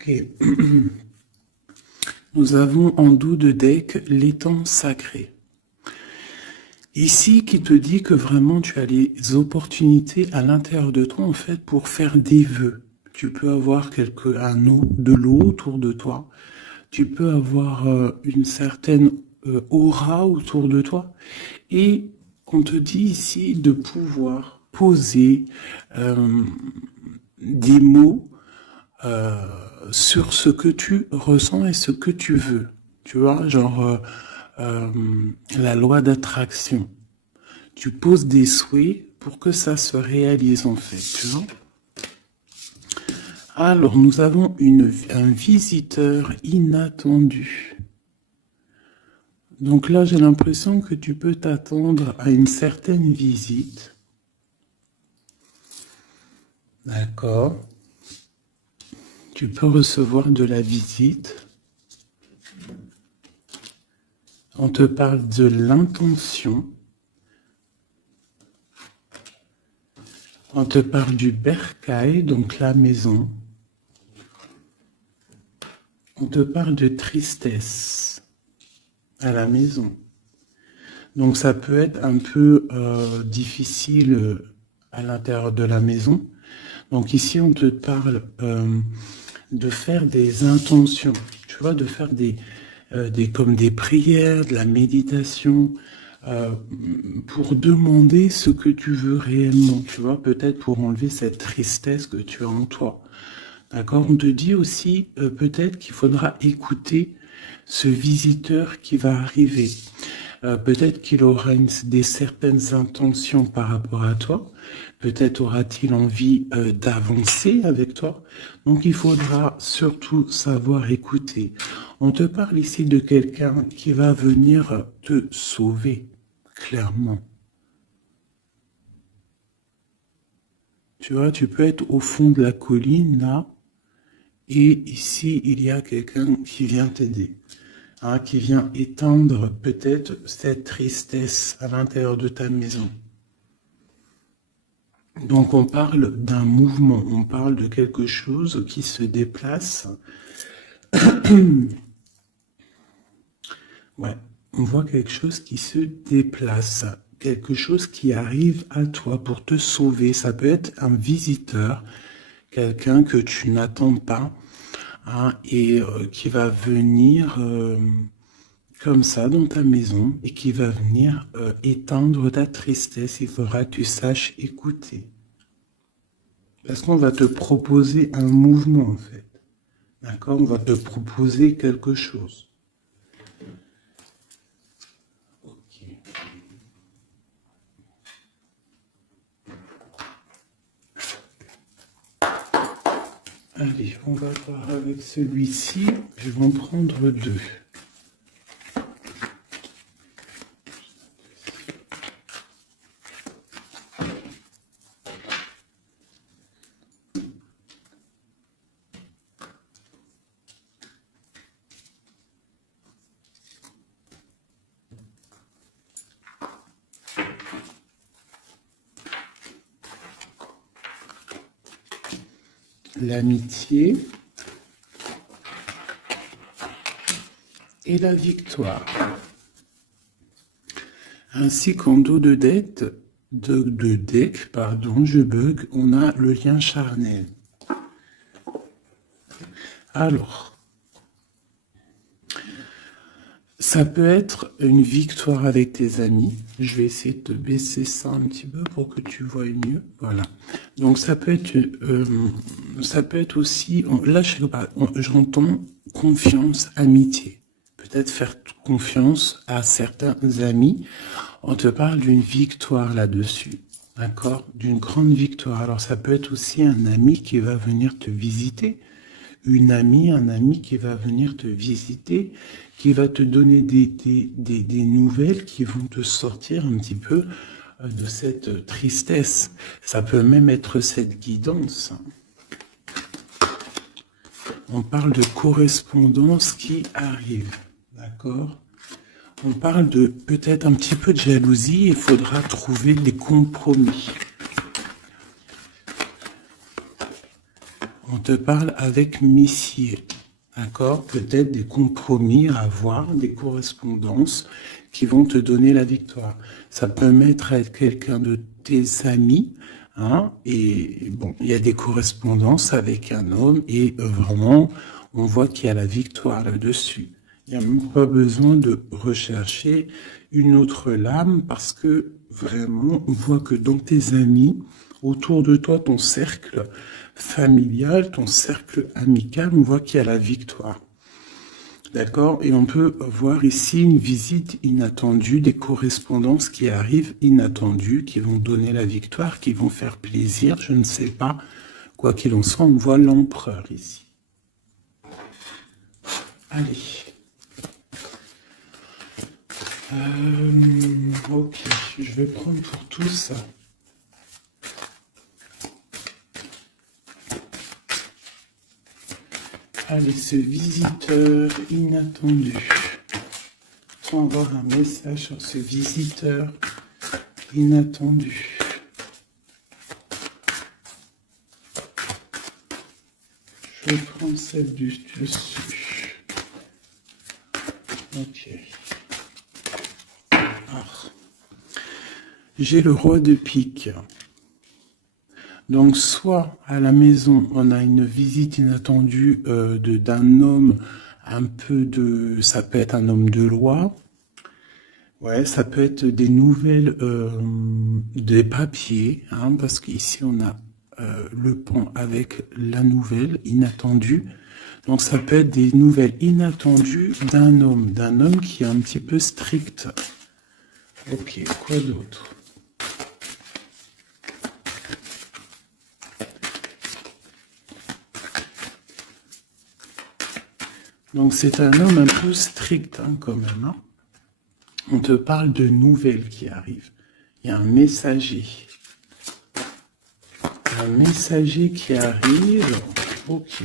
Ok. Nous avons en dos de deck l'étang sacré. Ici, qui te dit que vraiment tu as les opportunités à l'intérieur de toi, en fait, pour faire des vœux. Tu peux avoir de l'eau autour de toi. Tu peux avoir une certaine aura autour de toi. Et on te dit ici de pouvoir poser des mots sur ce que tu ressens et ce que tu veux. Tu vois, genre la loi d'attraction. Tu poses des souhaits pour que ça se réalise en fait, tu vois. Alors, nous avons un visiteur inattendu. Donc là, j'ai l'impression que tu peux t'attendre à une certaine visite. D'accord. Tu peux recevoir de la visite. On te parle de l'intention. On te parle du bercail, donc la maison. On te parle de tristesse à la maison. Donc ça peut être un peu difficile à l'intérieur de la maison. Donc ici, on te parle de faire des intentions, tu vois, de faire comme des prières, de la méditation, pour demander ce que tu veux réellement, tu vois, peut-être pour enlever cette tristesse que tu as en toi. D'accord? On te dit aussi peut-être qu'il faudra écouter ce visiteur qui va arriver. Peut-être qu'il aura certaines intentions par rapport à toi. Peut-être aura-t-il envie d'avancer avec toi. Donc il faudra surtout savoir écouter. On te parle ici de quelqu'un qui va venir te sauver, clairement. Tu vois, tu peux être au fond de la colline, là, et ici, il y a quelqu'un qui vient t'aider. Hein, qui vient éteindre peut-être cette tristesse à l'intérieur de ta maison. Donc on parle d'un mouvement, on parle de quelque chose qui se déplace. Ouais, on voit quelque chose qui se déplace, quelque chose qui arrive à toi pour te sauver. Ça peut être un visiteur, quelqu'un que tu n'attends pas, hein, et qui va venir comme ça dans ta maison et qui va venir éteindre ta tristesse. Il faudra que tu saches écouter. Parce qu'on va te proposer un mouvement en fait. D'accord? On va te proposer quelque chose. Ok. Allez, on va voir avec celui-ci. Je vais en prendre deux. L'amitié et la victoire. Ainsi qu'en dos de deck, je bug, on a le lien charnel. Alors, ça peut être une victoire avec tes amis. Je vais essayer de te baisser ça un petit peu pour que tu vois mieux. Voilà. Donc ça peut être aussi, là je sais pas, j'entends confiance, amitié. Peut-être faire confiance à certains amis. On te parle d'une victoire là-dessus. D'accord? D'une grande victoire. Alors ça peut être aussi un ami qui va venir te visiter. Un ami qui va venir te visiter, qui va te donner des nouvelles qui vont te sortir un petit peu de cette tristesse. Ça peut même être cette guidance. On parle de correspondance qui arrive, d'accord? On parle de peut-être un petit peu de jalousie, il faudra trouver des compromis. On te parle avec Messier. D'accord? Peut-être des compromis à avoir, des correspondances qui vont te donner la victoire. Ça peut être quelqu'un de tes amis, hein, et bon, il y a des correspondances avec un homme, et vraiment, on voit qu'il y a la victoire là-dessus. Il n'y a même pas besoin de rechercher une autre lame, parce que vraiment, on voit que dans tes amis, autour de toi, ton cercle familial, ton cercle amical, on voit qu'il y a la victoire. D'accord? Et on peut voir ici une visite inattendue, des correspondances qui arrivent inattendues, qui vont donner la victoire, qui vont faire plaisir, je ne sais pas. Quoi qu'il en soit, on voit l'empereur ici. Allez. Ok, je vais prendre pour tous. Allez, ce visiteur inattendu. On va avoir un message sur ce visiteur inattendu. Je vais prendre celle du dessus. Ok. J'ai le roi de pique. Donc, soit à la maison, on a une visite inattendue d'un homme, un peu de... Ça peut être un homme de loi. Ouais, ça peut être des nouvelles, des papiers, hein, parce qu'ici, on a le pont avec la nouvelle inattendue. Donc, ça peut être des nouvelles inattendues d'un homme qui est un petit peu strict. Ok, quoi d'autre ? Donc c'est un homme un peu strict hein, quand même. Hein. On te parle de nouvelles qui arrivent. Il y a un messager. Un messager qui arrive. Ok.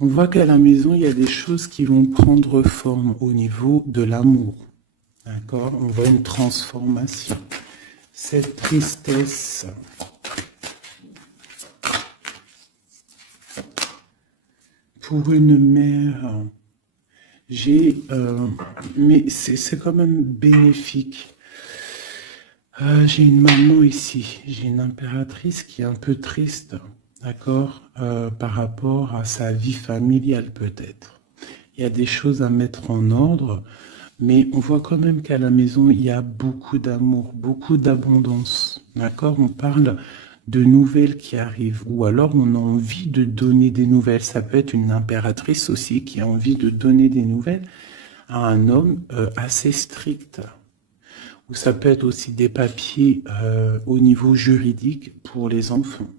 On voit qu'à la maison, il y a des choses qui vont prendre forme au niveau de l'amour. D'accord? On voit une transformation. Cette tristesse... Pour une mère, mais c'est quand même bénéfique. J'ai une maman ici, j'ai une impératrice qui est un peu triste, d'accord, par rapport à sa vie familiale peut-être. Il y a des choses à mettre en ordre, mais on voit quand même qu'à la maison, il y a beaucoup d'amour, beaucoup d'abondance, d'accord? On parle de nouvelles qui arrivent, ou alors on a envie de donner des nouvelles. Ça peut être une impératrice aussi qui a envie de donner des nouvelles à un homme assez strict. Ou ça peut être aussi des papiers au niveau juridique pour les enfants.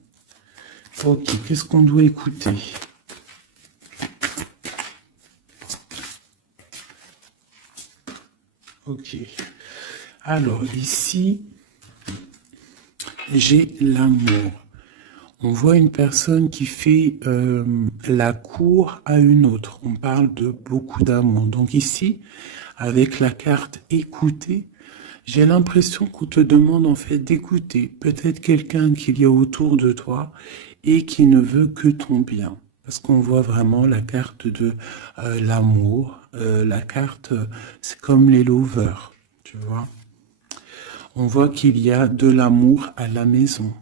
Ok, qu'est-ce qu'on doit écouter ? Ok. Alors, ici... J'ai l'amour. On voit une personne qui fait la cour à une autre. On parle de beaucoup d'amour. Donc ici, avec la carte écouter, j'ai l'impression qu'on te demande en fait d'écouter peut-être quelqu'un qu'il y a autour de toi et qui ne veut que ton bien. Parce qu'on voit vraiment la carte de l'amour. La carte, c'est comme les lovers, tu vois. On voit qu'il y a de l'amour à la maison.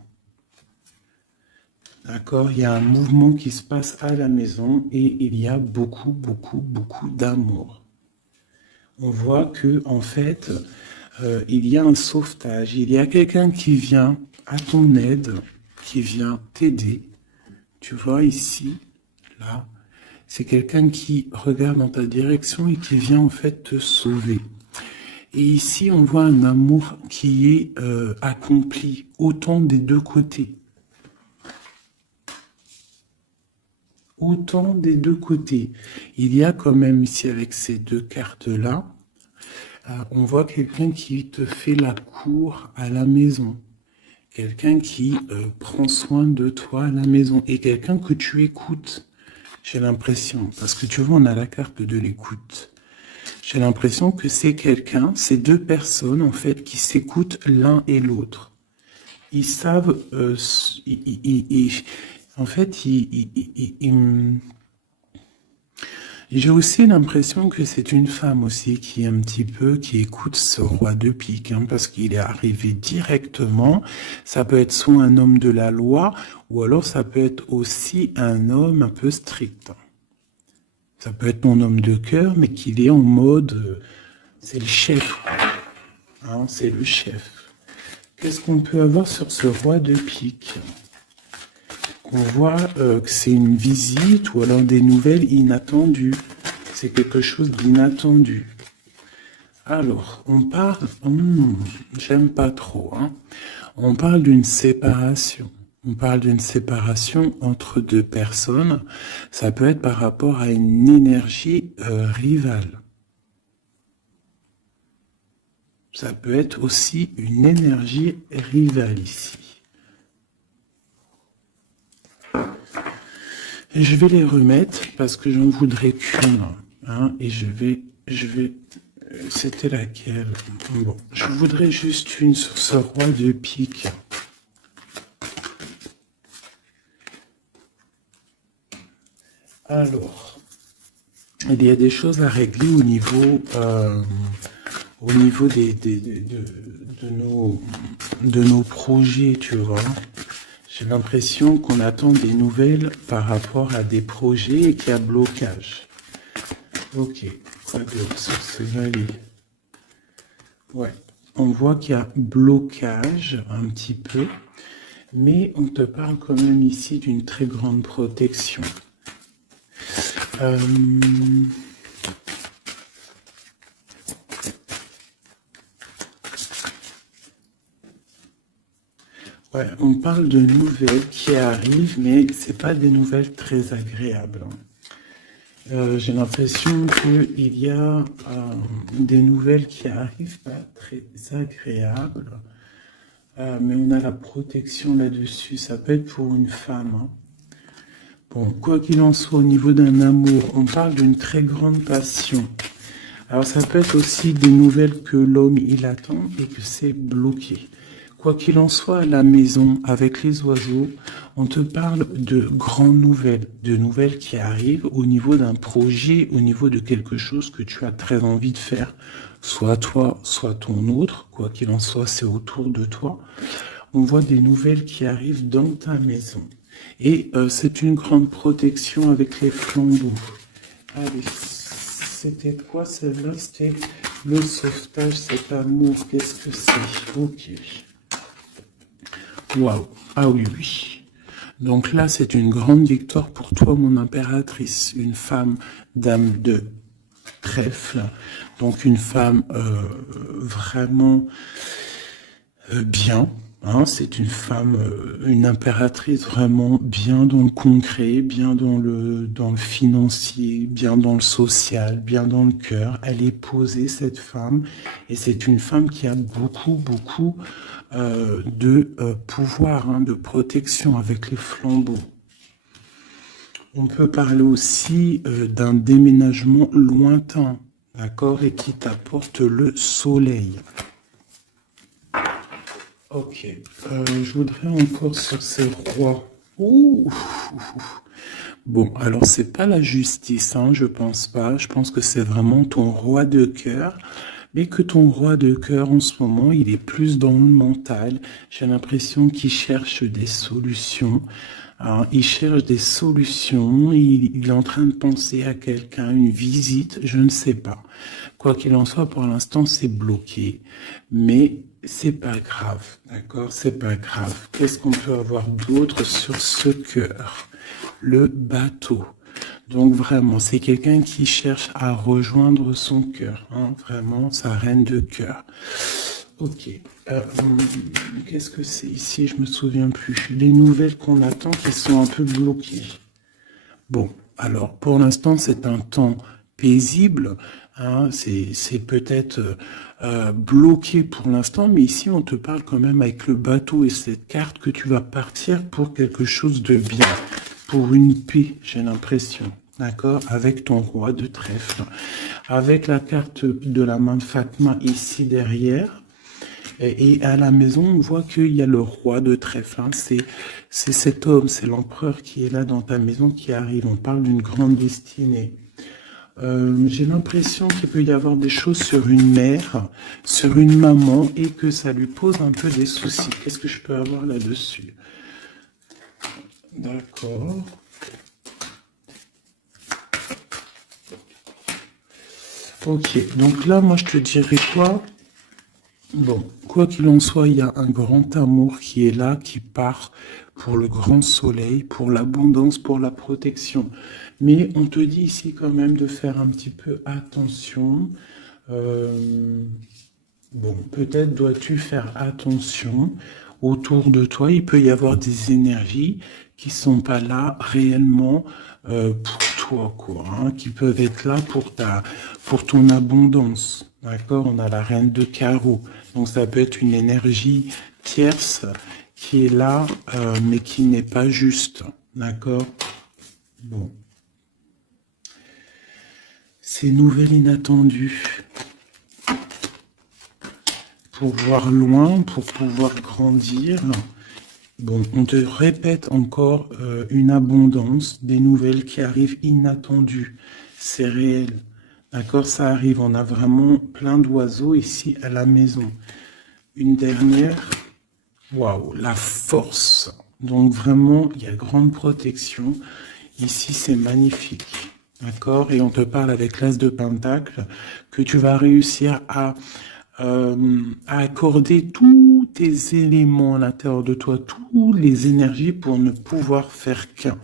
D'accord? Il y a un mouvement qui se passe à la maison et il y a beaucoup, beaucoup, beaucoup d'amour. On voit que, en fait, il y a un sauvetage. Il y a quelqu'un qui vient à ton aide, qui vient t'aider. Tu vois ici, là, c'est quelqu'un qui regarde dans ta direction et qui vient en fait te sauver. Et ici, on voit un amour qui est accompli, autant des deux côtés. Autant des deux côtés. Il y a quand même ici, avec ces deux cartes-là, on voit quelqu'un qui te fait la cour à la maison. Quelqu'un qui prend soin de toi à la maison. Et quelqu'un que tu écoutes, j'ai l'impression. Parce que tu vois, on a la carte de l'écoute. J'ai l'impression que c'est quelqu'un, c'est deux personnes en fait qui s'écoutent l'un et l'autre. ils savent, en fait, j'ai aussi l'impression que c'est une femme aussi qui est un petit peu, qui écoute ce roi de pique, hein, parce qu'il est arrivé directement. Ça peut être soit un homme de la loi, ou alors ça peut être aussi un homme un peu strict. Ça peut être mon homme de cœur, mais qu'il est en mode, c'est le chef, hein, c'est le chef. Qu'est-ce qu'on peut avoir sur ce roi de pique? On voit que c'est une visite ou alors des nouvelles inattendues. C'est quelque chose d'inattendu. Alors, on parle... j'aime pas trop. Hein. On parle d'une séparation. On parle d'une séparation entre deux personnes. Ça peut être par rapport à une énergie rivale. Ça peut être aussi une énergie rivale ici. Et je vais les remettre parce que j'en voudrais qu'une. Hein, et je vais, c'était laquelle? Bon, je voudrais juste une sur ce roi de pique. Alors, il y a des choses à régler au niveau de nos projets, tu vois. J'ai l'impression qu'on attend des nouvelles par rapport à des projets et qu'il y a blocage. Ok, quoi d'autre sur ce valet? Ouais, on voit qu'il y a blocage un petit peu, mais on te parle quand même ici d'une très grande protection. Ouais, on parle de nouvelles qui arrivent, mais c'est pas des nouvelles très agréables. J'ai l'impression qu'il y a des nouvelles qui arrivent pas très agréables, mais on a la protection là-dessus. Ça peut être pour une femme. Hein. Bon, quoi qu'il en soit, au niveau d'un amour, on parle d'une très grande passion. Alors ça peut être aussi des nouvelles que l'homme il attend et que c'est bloqué. Quoi qu'il en soit, à la maison, avec les oiseaux, on te parle de grandes nouvelles, de nouvelles qui arrivent au niveau d'un projet, au niveau de quelque chose que tu as très envie de faire, soit toi, soit ton autre, quoi qu'il en soit, c'est autour de toi. On voit des nouvelles qui arrivent dans ta maison. Et c'est une grande protection avec les flambeaux. Allez, c'était quoi celle-là? C'était le sauvetage, cet amour, qu'est-ce que c'est? Ok. Waouh, ah oui, oui. Donc là, c'est une grande victoire pour toi, mon impératrice. Une femme, dame de trèfle. Donc une femme vraiment bien. Hein, c'est une femme, une impératrice vraiment bien dans le concret, bien dans le financier, bien dans le social, bien dans le cœur. Elle est posée, cette femme, et c'est une femme qui a beaucoup de pouvoir, hein, de protection avec les flambeaux. On peut parler aussi d'un déménagement lointain, d'accord, et qui t'apporte le soleil. Ok, je voudrais encore sur ces rois. Ouh. Bon, alors c'est pas la justice, hein, je pense pas. Je pense que c'est vraiment ton roi de cœur. Mais que ton roi de cœur, en ce moment, il est plus dans le mental. J'ai l'impression qu'il cherche des solutions. Alors, il cherche des solutions. Il est en train de penser à quelqu'un, une visite, je ne sais pas. Quoi qu'il en soit, pour l'instant, c'est bloqué. Mais c'est pas grave, d'accord? C'est pas grave. Qu'est-ce qu'on peut avoir d'autre sur ce cœur? Le bateau. Donc vraiment, c'est quelqu'un qui cherche à rejoindre son cœur, hein, vraiment, sa reine de cœur. Ok. Qu'est-ce que c'est ici? Je me souviens plus. Les nouvelles qu'on attend qui sont un peu bloquées. Bon, alors pour l'instant, c'est un temps paisible. Hein, c'est peut-être bloqué pour l'instant, mais ici, on te parle quand même avec le bateau et cette carte que tu vas partir pour quelque chose de bien. Pour une paix, j'ai l'impression, d'accord, avec ton roi de trèfle, avec la carte de la main de Fatma ici derrière, Et à la maison, on voit qu'il y a le roi de trèfle. Hein. C'est cet homme, c'est l'empereur qui est là dans ta maison qui arrive. On parle d'une grande destinée. J'ai l'impression qu'il peut y avoir des choses sur une mère, sur une maman, et que ça lui pose un peu des soucis. Qu'est-ce que je peux avoir là-dessus? D'accord. Ok, donc là, moi, je te dirais quoi? Bon, quoi qu'il en soit, il y a un grand amour qui est là, qui part pour le grand soleil, pour l'abondance, pour la protection. Mais on te dit ici quand même de faire un petit peu attention. Euh, bon, peut-être dois-tu faire attention. Autour de toi, il peut y avoir des énergies qui sont pas là réellement pour toi, quoi, hein, qui peuvent être là pour ton abondance. D'accord? On a la reine de carreau. Donc ça peut être une énergie tierce qui est là, mais qui n'est pas juste. D'accord? Bon. Ces nouvelles inattendues. Pour voir loin, pour pouvoir grandir. Bon, on te répète encore une abondance, des nouvelles qui arrivent inattendues. C'est réel. D'accord, ça arrive. On a vraiment plein d'oiseaux ici à la maison. Une dernière. Waouh, la force. Donc vraiment, il y a grande protection. Ici, c'est magnifique. D'accord? Et on te parle avec l'As de Pentacle que tu vas réussir à accorder tous tes éléments à l'intérieur de toi, toutes les énergies pour ne pouvoir faire qu'un.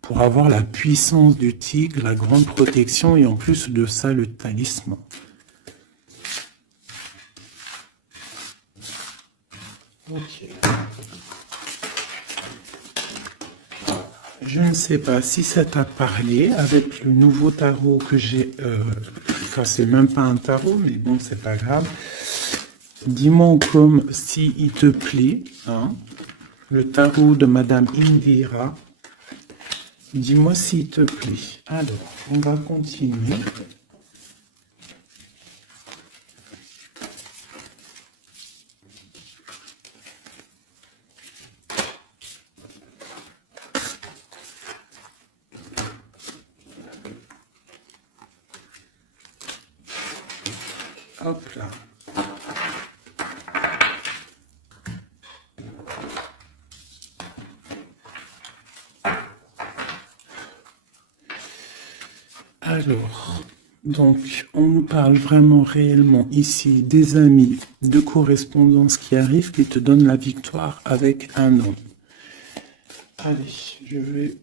Pour avoir la puissance du tigre, la grande protection et en plus de ça, le talisman. Ok. Je ne sais pas si ça t'a parlé avec le nouveau tarot que j'ai. Enfin, c'est même pas un tarot, mais bon, c'est pas grave. Dis-moi comme si il te plaît, hein, le tarot de Madame Indira. Dis-moi s'il te plaît. Alors, on va continuer. Hop là. Alors, donc, on nous parle vraiment réellement ici des amis de correspondance qui arrivent, qui te donnent la victoire avec un homme. Allez, je vais...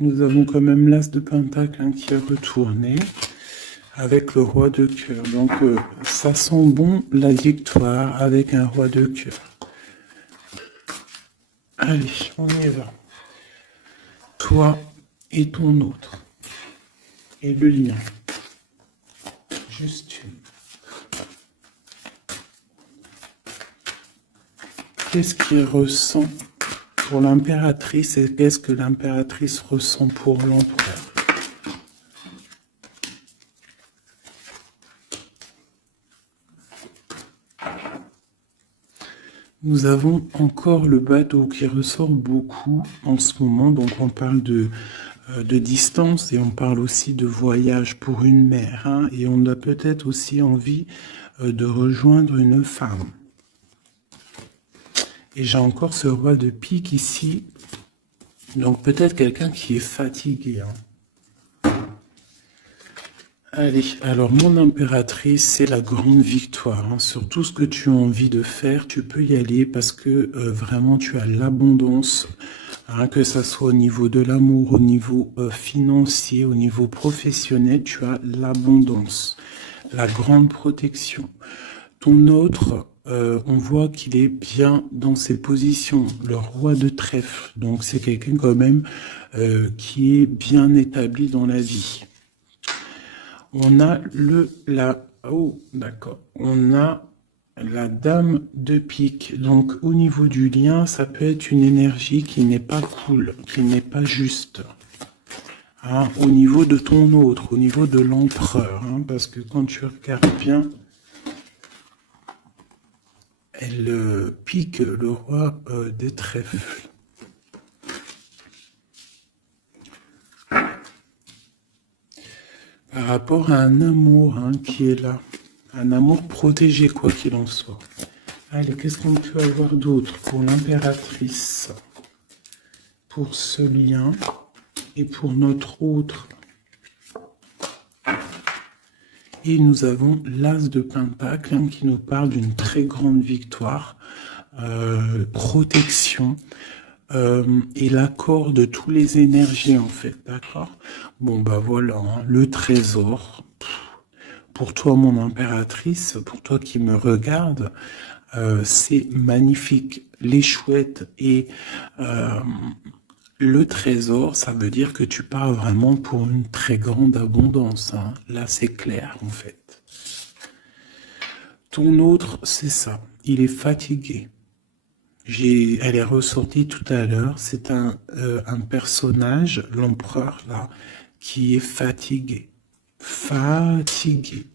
Nous avons quand même l'As de Pentacle hein, qui est retourné avec le roi de cœur. Donc, ça sent bon la victoire avec un roi de cœur. Allez, on y va. Toi et ton autre. Et le lien. Juste une. Qu'est-ce qu'il ressent pour l'impératrice et qu'est-ce que l'impératrice ressent pour l'empereur? Nous avons encore le bateau qui ressort beaucoup en ce moment, donc on parle de distance et on parle aussi de voyage pour une mère, hein, et on a peut-être aussi envie de rejoindre une femme. Et j'ai encore ce roi de pique ici, donc peut-être quelqu'un qui est fatigué. Hein. Allez, alors mon impératrice, c'est la grande victoire. Hein. Sur tout ce que tu as envie de faire, tu peux y aller parce que vraiment tu as l'abondance. Hein, que ça soit au niveau de l'amour, au niveau financier, au niveau professionnel, tu as l'abondance, la grande protection. Ton autre, on voit qu'il est bien dans ses positions, le roi de trèfle. Donc c'est quelqu'un quand même qui est bien établi dans la vie. On a oh d'accord, on a la dame de pique. Donc au niveau du lien, ça peut être une énergie qui n'est pas cool, qui n'est pas juste. Hein, au niveau de ton autre, au niveau de l'empereur. Hein, parce que quand tu regardes bien, elle pique le roi des trèfles. Par rapport à un amour qui est là. Un amour protégé, quoi qu'il en soit. Allez, qu'est-ce qu'on peut avoir d'autre pour l'impératrice? Pour ce lien et pour notre autre. Et nous avons l'As de Pentacle qui nous parle d'une très grande victoire, protection et l'accord de toutes les énergies en fait, d'accord? Bon bah voilà, le trésor. Pour toi mon impératrice, pour toi qui me regarde, c'est magnifique. Les chouettes et le trésor, ça veut dire que tu pars vraiment pour une très grande abondance. Là, c'est clair, en fait. Ton autre, c'est ça. Il est fatigué. Elle est ressortie tout à l'heure. C'est un personnage, l'empereur, là, qui est fatigué. Fatigué.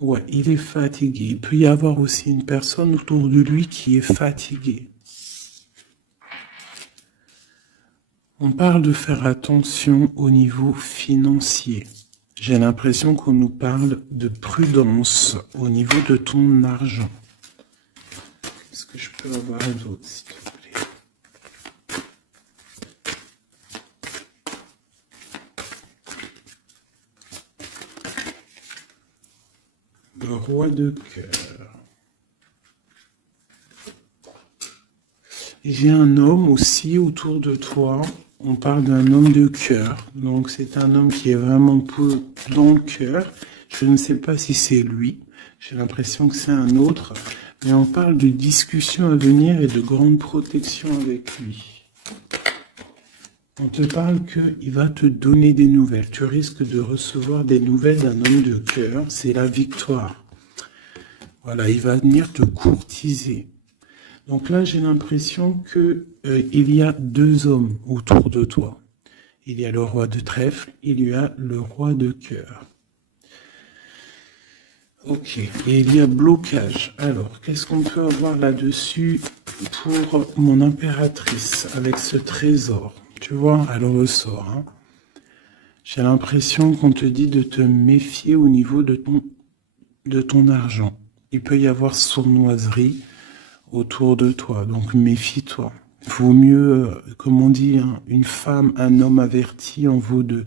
Ouais, il est fatigué. Il peut y avoir aussi une personne autour de lui qui est fatiguée. On parle de faire attention au niveau financier. J'ai l'impression qu'on nous parle de prudence au niveau de ton argent. Est-ce que je peux avoir d'autres, s'il te plaît? Le roi de cœur. J'ai un homme aussi autour de toi. On parle d'un homme de cœur. Donc c'est un homme qui est vraiment dans le cœur. Je ne sais pas si c'est lui. J'ai l'impression que c'est un autre. Mais on parle de discussions à venir et de grande protection avec lui. On te parle qu'il va te donner des nouvelles. Tu risques de recevoir des nouvelles d'un homme de cœur. C'est la victoire. Voilà, il va venir te courtiser. Donc là, j'ai l'impression que il y a deux hommes autour de toi. Il y a le roi de trèfle, il y a le roi de cœur. Ok, et il y a blocage. Alors, qu'est-ce qu'on peut avoir là-dessus pour mon impératrice avec ce trésor? Tu vois, elle ressort. J'ai l'impression qu'on te dit de te méfier au niveau de ton argent. Il peut y avoir sournoiserie autour de toi, donc méfie-toi. Il vaut mieux, comme on dit, une femme, un homme averti en vaut deux.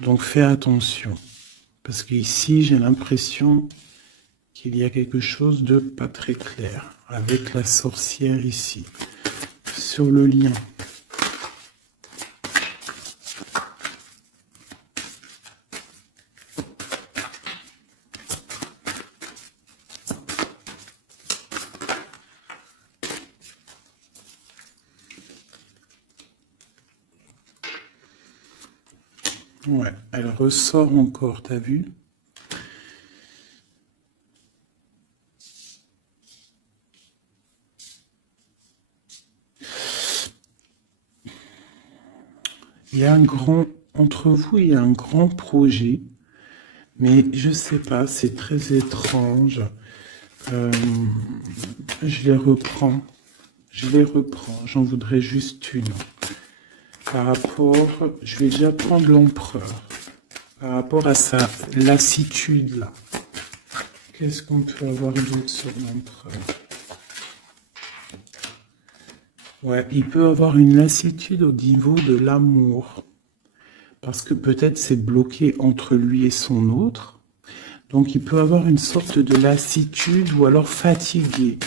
Donc fais attention. Parce qu'ici, j'ai l'impression qu'il y a quelque chose de pas très clair avec la sorcière ici. Sur le lien. Ouais, elle ressort encore, t'as vu? Il y a entre vous, il y a un grand projet, mais je sais pas, c'est très étrange. Je les reprends, j'en voudrais juste une. Par rapport, je vais déjà prendre l'empereur. Par rapport à sa lassitude là. Qu'est-ce qu'on peut avoir d'autre sur l'empereur? Ouais, il peut avoir une lassitude au niveau de l'amour. Parce que peut-être c'est bloqué entre lui et son autre. Donc il peut avoir une sorte de lassitude ou alors fatigué.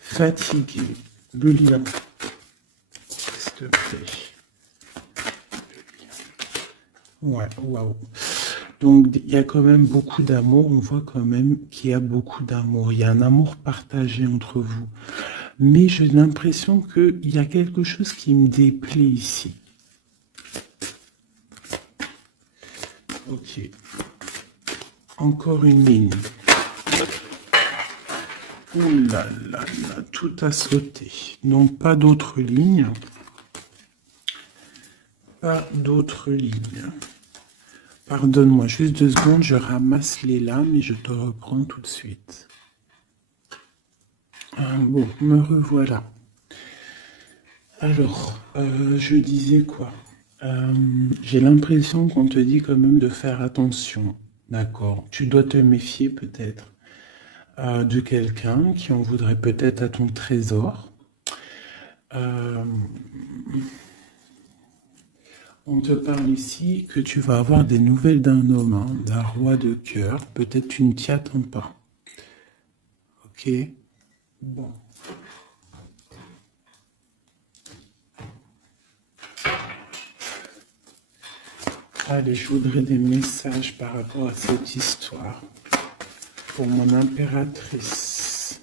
Fatigué. Le lien. S'il te plaît. Ouais, waouh. Donc il y a quand même beaucoup d'amour. On voit quand même qu'il y a beaucoup d'amour. Il y a un amour partagé entre vous. Mais j'ai l'impression qu'il y a quelque chose qui me déplaît ici. Ok. Encore une ligne. Ouh là là là, tout a sauté. Donc pas d'autres lignes. Pas d'autres lignes. Pardonne-moi, juste 2 secondes, je ramasse les lames et je te reprends tout de suite. Bon, me revoilà. Alors, je disais quoi? J'ai l'impression qu'on te dit quand même de faire attention, d'accord? Tu dois te méfier peut-être de quelqu'un qui en voudrait peut-être à ton trésor. Euh, on te parle ici que tu vas avoir des nouvelles d'un homme, hein, d'un roi de cœur. Peut-être tu ne t'y attends pas. Ok? Bon. Allez, je voudrais des messages par rapport à cette histoire. Pour mon impératrice.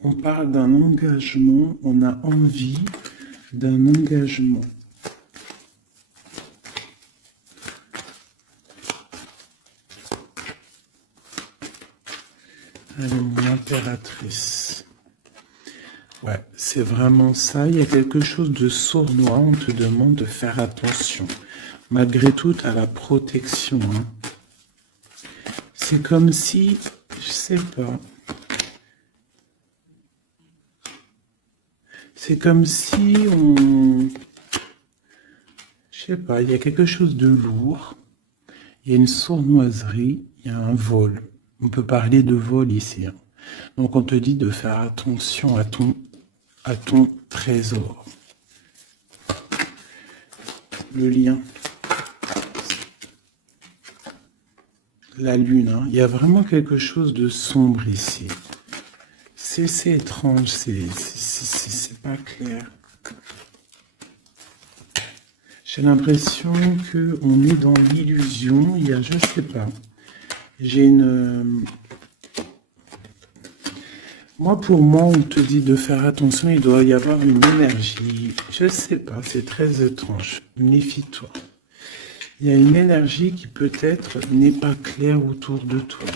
On parle d'un engagement, on a envie d'un engagement. Allez, mon impératrice. Ouais, c'est vraiment ça. Il y a quelque chose de sournois. On te demande de faire attention. Malgré tout, tu as la protection. Hein. C'est comme si, je sais pas. C'est comme si on... Je sais pas, il y a quelque chose de lourd. Il y a une sournoiserie. Il y a un vol. On peut parler de vol ici. Hein. Donc on te dit de faire attention à ton trésor. Le lien. La lune, hein. Il y a vraiment quelque chose de sombre ici. C'est étrange, c'est pas clair. J'ai l'impression qu'on est dans l'illusion. Il y a, je sais pas. J'ai une... Pour moi, on te dit de faire attention, il doit y avoir une énergie. Je sais pas, c'est très étrange. Méfie-toi. Il y a une énergie qui peut-être n'est pas claire autour de toi.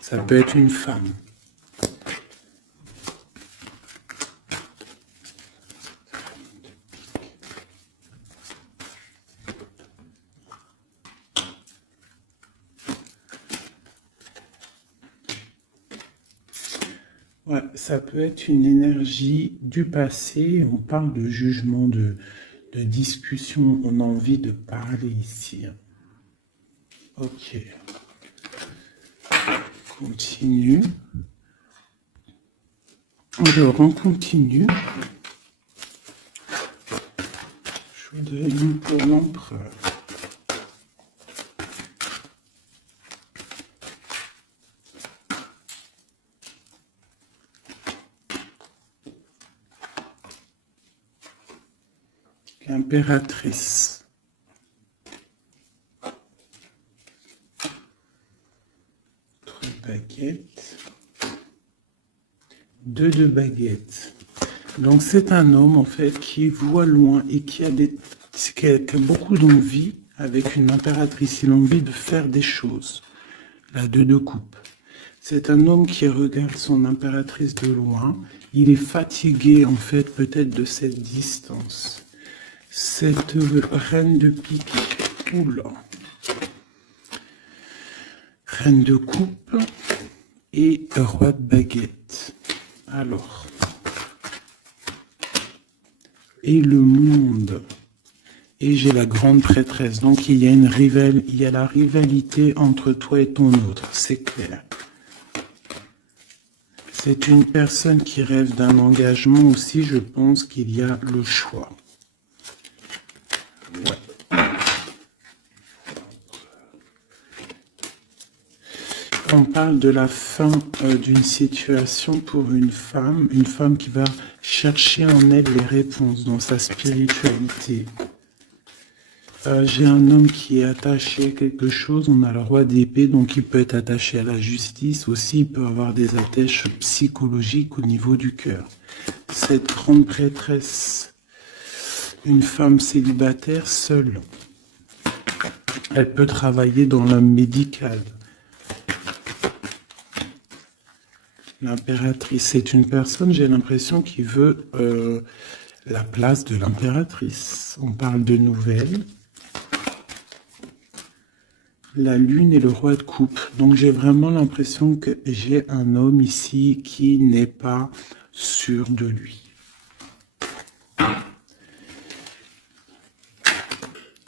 Ça peut être une femme. Ouais, ça peut être une énergie du passé. On parle de jugement, de discussion. On a envie de parler ici. Ok. Continue. Alors, on continue. Je voudrais une pour l'empereur. L'impératrice. 3 baguettes. 2 de baguettes. Donc c'est un homme en fait qui voit loin et qui a beaucoup d'envie avec une impératrice. Il a envie de faire des choses. La 2 de coupe. C'est un homme qui regarde son impératrice de loin. Il est fatigué en fait peut-être de cette distance. Cette reine de pique. Oula. Reine de coupe et roi de baguette. Alors. Et le monde. Et j'ai la grande prêtresse. Donc il y a la rivalité entre toi et ton autre. C'est clair. C'est une personne qui rêve d'un engagement aussi. Je pense qu'il y a le choix. Ouais. On parle de la fin d'une situation pour une femme qui va chercher en elle les réponses dans sa spiritualité. J'ai un homme qui est attaché à quelque chose, on a le roi d'épée, donc il peut être attaché à la justice, aussi il peut avoir des attaches psychologiques au niveau du cœur. Cette grande prêtresse, une femme célibataire seule, elle peut travailler dans le médical. L'impératrice, c'est une personne, j'ai l'impression, qui veut la place de l'impératrice. On parle de nouvelles. La lune et le roi de coupe. Donc j'ai vraiment l'impression que j'ai un homme ici qui n'est pas sûr de lui.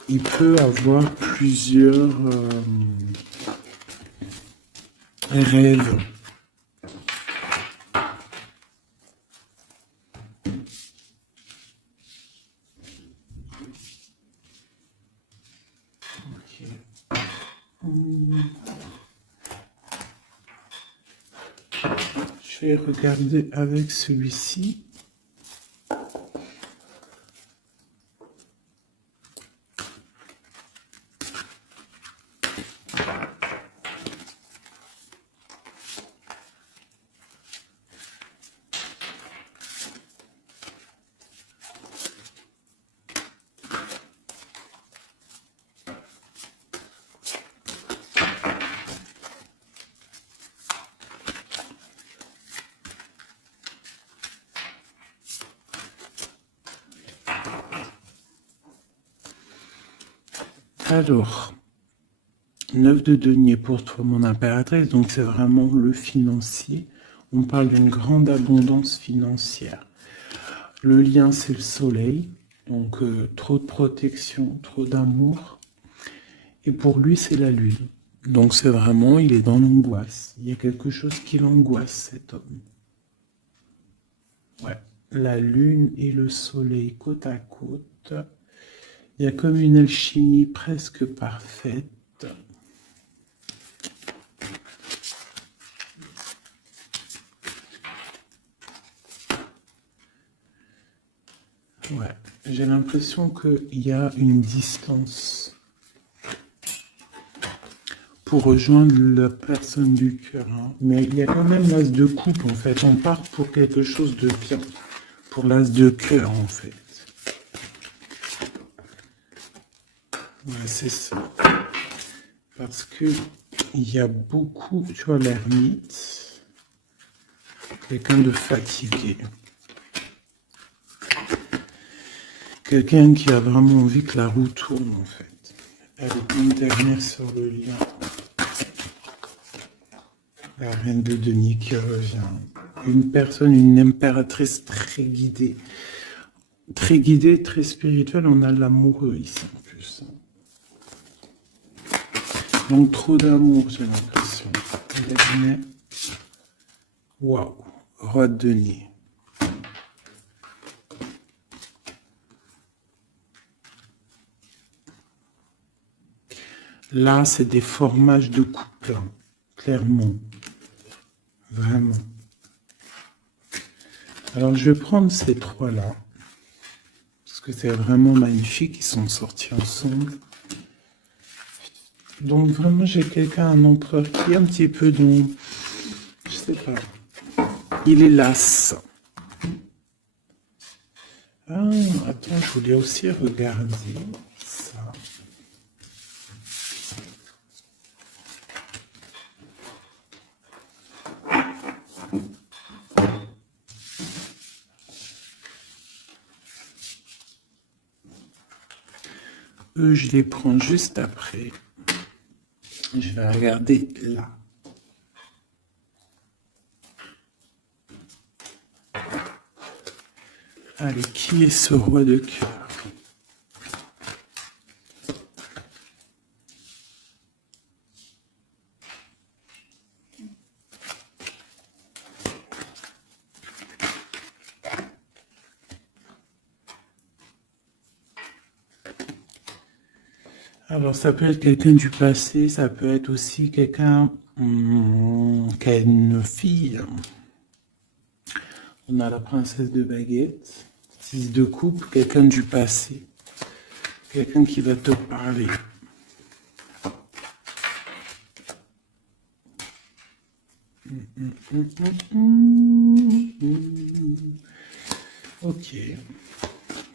Il peut avoir plusieurs rêves. Je vais regarder avec celui-ci. Alors, 9 de denier pour toi, mon impératrice, donc c'est vraiment le financier. On parle d'une grande abondance financière. Le lien, c'est le soleil, donc trop de protection, trop d'amour. Et pour lui, c'est la lune. Donc c'est vraiment, il est dans l'angoisse. Il y a quelque chose qui l'angoisse, cet homme. Ouais, la lune et le soleil côte à côte. Il y a comme une alchimie presque parfaite. Ouais, j'ai l'impression qu'il y a une distance pour rejoindre la personne du cœur. Hein. Mais il y a quand même l'as de coupe, en fait. On part pour quelque chose de bien. Pour l'as de cœur, en fait. Ouais, c'est ça. Parce que il y a beaucoup, tu vois, l'ermite, quelqu'un de fatigué. Quelqu'un qui a vraiment envie que la roue tourne, en fait. Allez, une dernière sur le lien. La reine de denier qui revient. Une personne, une impératrice très guidée, très spirituelle. On a l'amoureux ici, en plus. Donc, trop d'amour, j'ai l'impression. Waouh, roi de denier. Là, c'est des formages de couple, hein, clairement. Vraiment. Alors, je vais prendre ces trois-là, parce que c'est vraiment magnifique, ils sont sortis ensemble. Donc, vraiment, j'ai quelqu'un, un empereur qui est un petit peu dans... Je sais pas. Il est las. Ah, attends, je voulais aussi regarder ça. Eux, je les prends juste après. Je vais regarder là. Allez, qui est ce roi de cœur? Alors, ça peut être quelqu'un du passé, ça peut être aussi quelqu'un qui a une fille. On a la princesse de baguette, 6 de coupe, quelqu'un du passé, quelqu'un qui va te parler. Ok,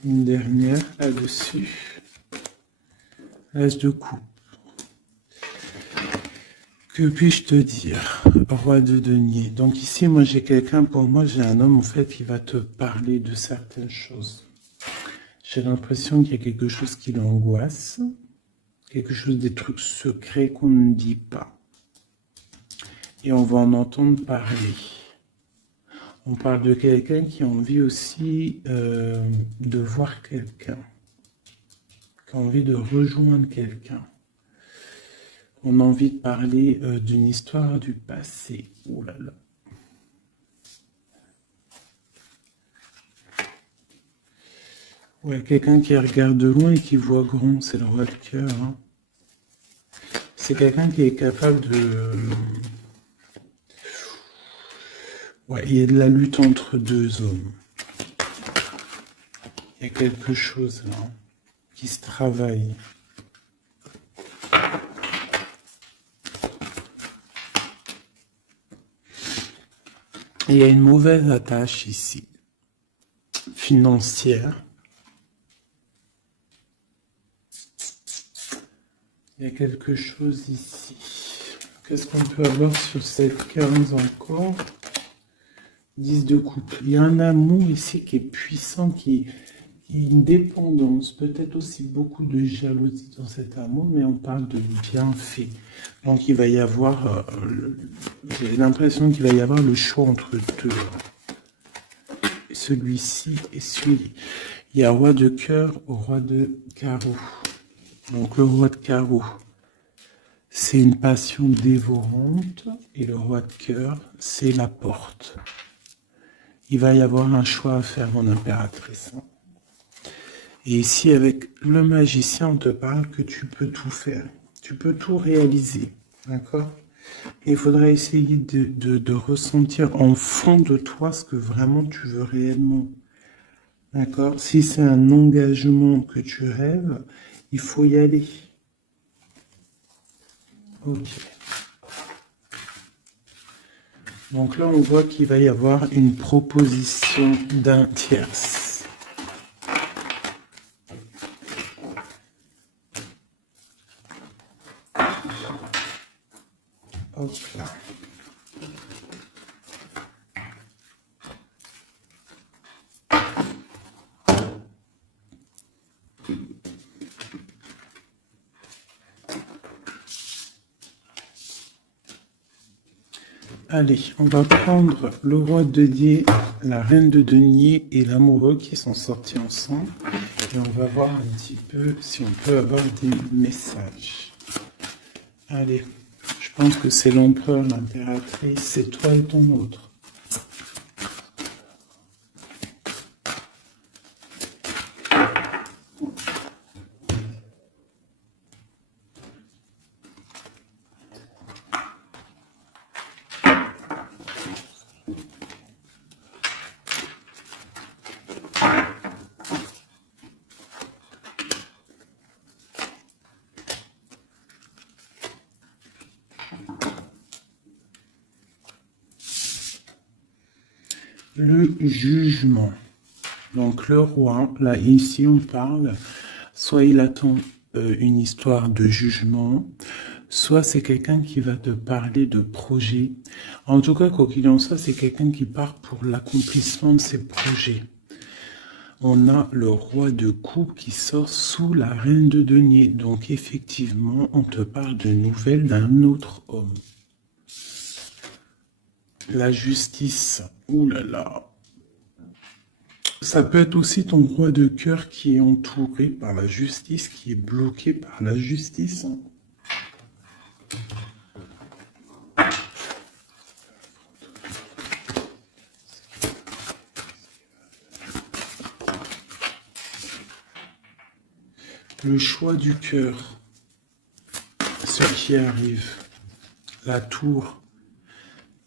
une dernière là-dessus. As de coupe. Que puis-je te dire, roi de denier? Donc ici, moi j'ai quelqu'un, pour moi j'ai un homme en fait qui va te parler de certaines choses. J'ai l'impression qu'il y a quelque chose qui l'angoisse, quelque chose, des trucs secrets qu'on ne dit pas. Et on va en entendre parler. On parle de quelqu'un qui a envie aussi de voir quelqu'un, qui a envie de rejoindre quelqu'un. On a envie de parler d'une histoire du passé. Oh là là. Ouais, quelqu'un qui regarde de loin et qui voit grand, c'est le roi de cœur. Hein. C'est quelqu'un qui est capable de... Ouais, il y a de la lutte entre deux hommes. Il y a quelque chose là, qui se travaille. Il y a une mauvaise attache ici, financière. Il y a quelque chose ici. Qu'est-ce qu'on peut avoir sur cette 15 encore? 10 de coupe. Il y a un amour ici qui est puissant, qui est une dépendance, peut-être aussi beaucoup de jalousie dans cet amour, mais on parle de bienfait. Donc il va y avoir, j'ai l'impression qu'il va y avoir le choix entre deux. Celui-ci et celui-ci. Il y a roi de cœur au roi de carreau. Donc le roi de carreau, c'est une passion dévorante, et le roi de cœur, c'est la porte. Il va y avoir un choix à faire, mon impératrice. Et ici, avec le magicien, on te parle que tu peux tout faire. Tu peux tout réaliser. D'accord? Il faudrait essayer de ressentir en fond de toi ce que vraiment tu veux réellement. D'accord? Si c'est un engagement que tu rêves, il faut y aller. Ok. Donc là, on voit qu'il va y avoir une proposition d'un tierce. Hop là. Allez, on va prendre le roi de denier, la reine de denier et l'amoureux qui sont sortis ensemble. Et on va voir un petit peu si on peut avoir des messages. Allez, je pense que c'est l'empereur, l'impératrice, c'est toi et ton autre. Le jugement. Donc le roi, là ici on parle, soit il attend une histoire de jugement, soit c'est quelqu'un qui va te parler de projet. En tout cas, quoi qu'il en soit, c'est quelqu'un qui part pour l'accomplissement de ses projets. On a le roi de coupe qui sort sous la reine de denier. Donc effectivement, on te parle de nouvelles d'un autre homme. La justice, ouh là là. Ça peut être aussi ton roi de cœur qui est entouré par la justice, qui est bloqué par la justice. Le choix du cœur, ce qui arrive, la tour.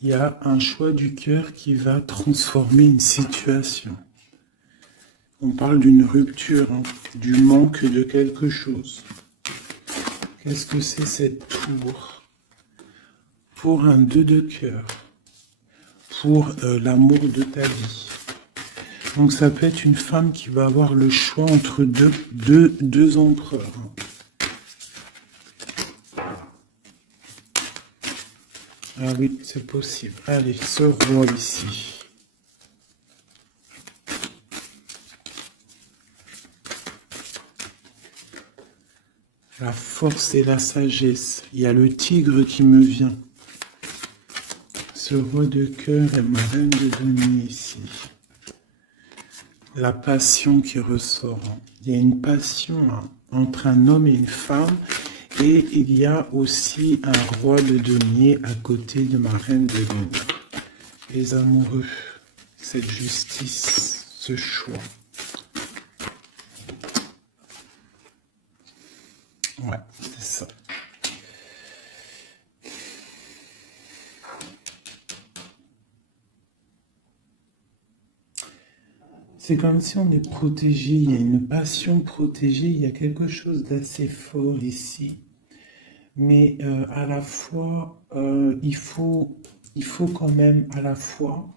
Il y a un choix du cœur qui va transformer une situation. On parle d'une rupture, hein, du manque de quelque chose. Qu'est-ce que c'est cette tour? Pour un 2 de cœur, pour l'amour de ta vie. Donc ça peut être une femme qui va avoir le choix entre deux empereurs. Ah oui, c'est possible. Allez, ce roi ici. La force et la sagesse. Il y a le tigre qui me vient. Ce roi de cœur et ma reine de denier ici. La passion qui ressort. Il y a une passion entre un homme et une femme. Et il y a aussi un roi de denier à côté de ma reine de denier. Les amoureux, cette justice, ce choix. Ouais, c'est ça. C'est comme si on est protégé, il y a une passion protégée, il y a quelque chose d'assez fort ici. Mais à la fois, il faut quand même à la fois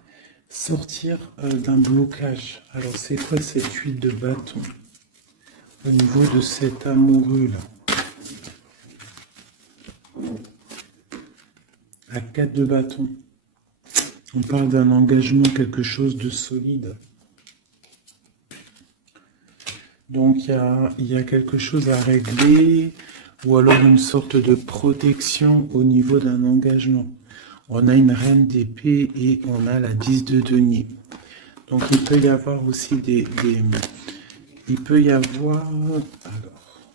sortir d'un blocage. Alors c'est quoi cette huile de bâton au niveau de cet amoureux-là? La 4 de bâton. On parle d'un engagement, quelque chose de solide. Donc il y a quelque chose à régler, ou alors une sorte de protection au niveau d'un engagement. On a une reine d'épée et on a la 10 de denier. Donc il peut y avoir aussi il peut y avoir... Alors,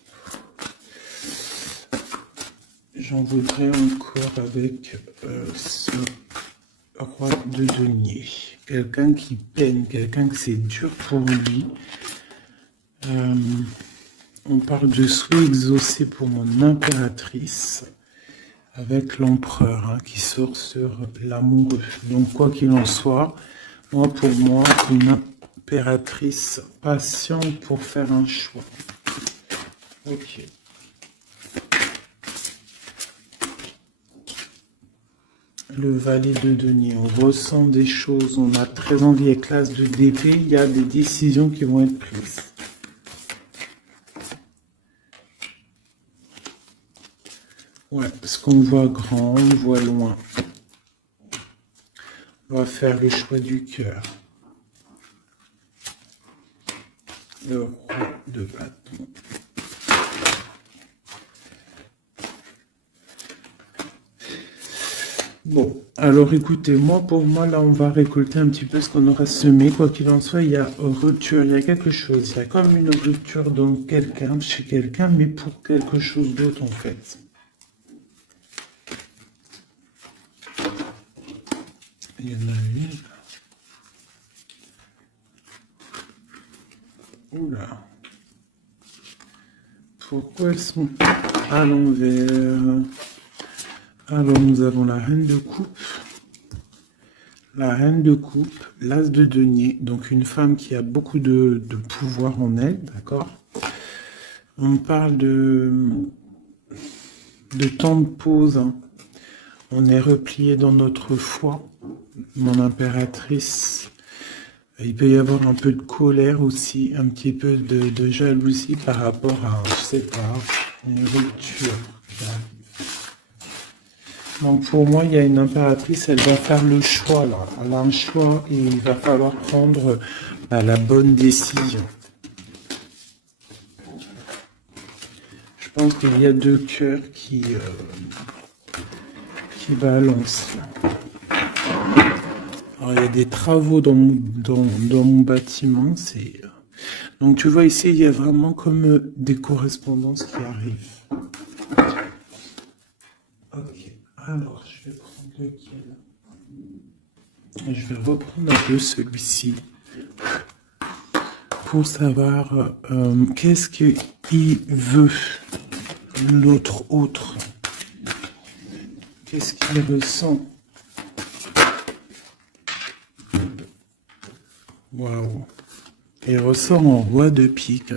j'en voudrais encore avec ce roi de denier. Quelqu'un qui peine, quelqu'un que c'est dur pour lui. On parle de souhait exaucé pour mon impératrice avec l'empereur qui sort sur l'amoureux. Donc quoi qu'il en soit, pour moi, une impératrice patiente pour faire un choix. Ok. Le valet de denier, on ressent des choses, on a très envie avec l'as de d'épée, il y a des décisions qui vont être prises. Ouais, parce qu'on voit grand, on voit loin. On va faire le choix du cœur. Le roi de bâton. Bon, alors écoutez, pour moi, là, on va récolter un petit peu ce qu'on aura semé. Quoi qu'il en soit, il y a rupture, il y a quelque chose. Il y a comme une rupture dans quelqu'un, chez quelqu'un, mais pour quelque chose d'autre, en fait. Il y en a une. Oula. Pourquoi elles sont à l'envers? Alors, nous avons la reine de coupe. La reine de coupe, l'as de denier, donc une femme qui a beaucoup de pouvoir en elle, d'accord? On parle de temps de pause. On est replié dans notre foi, mon impératrice. Il peut y avoir un peu de colère aussi, un petit peu de jalousie par rapport à, je sais pas, une rupture. Donc pour moi, il y a une impératrice, elle va faire le choix là. Elle a un choix et il va falloir prendre la bonne décision. Je pense qu'il y a deux cœurs qui balancent. Alors, il y a des travaux dans mon bâtiment. Donc tu vois ici, il y a vraiment comme des correspondances qui arrivent. Ok, alors je vais prendre lequel? Je vais reprendre un peu celui-ci pour savoir qu'est-ce qu'il veut, autre. Qu'est-ce qu'il ressent? Waouh! Il ressort en roi de pique.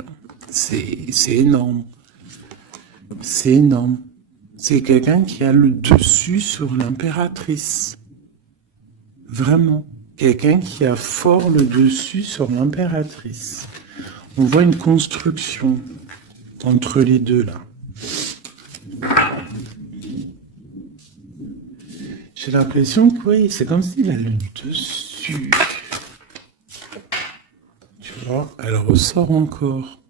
C'est énorme. C'est énorme. C'est quelqu'un qui a le dessus sur l'impératrice. Vraiment. Quelqu'un qui a fort le dessus sur l'impératrice. On voit une construction entre les deux là. J'ai l'impression que oui, c'est comme s'il a le dessus. Tu vois, elle ressort encore.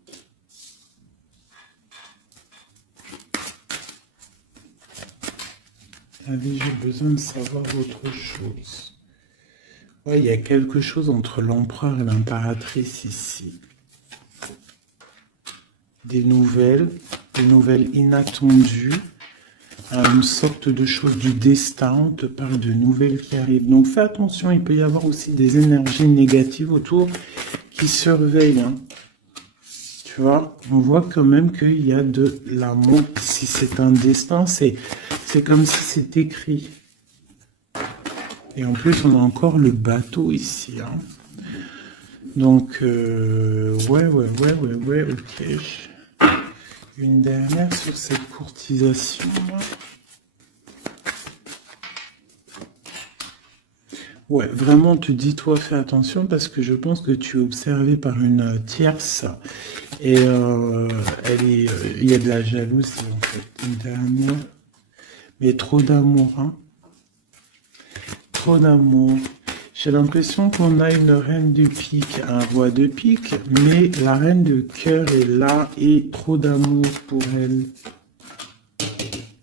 Allez, j'ai besoin de savoir autre chose. Ouais, il y a quelque chose entre l'empereur et l'impératrice ici. Des nouvelles inattendues, une sorte de chose du destin, on te parle de nouvelles qui arrivent. Donc fais attention, il peut y avoir aussi des énergies négatives autour qui surveillent. Hein. Tu vois, on voit quand même qu'il y a de l'amour. Si c'est un destin, c'est comme si c'est écrit. Et en plus, on a encore le bateau ici. Hein. Donc, ouais, ok. Une dernière sur cette courtisation. Ouais, vraiment, tu dis, toi, fais attention parce que je pense que tu es observé par une tierce et il y a de la jalousie en fait. Une dernière, mais trop d'amour, hein. Trop d'amour. J'ai l'impression qu'on a une reine de pique, un roi de pique, mais la reine de cœur est là et trop d'amour pour elle.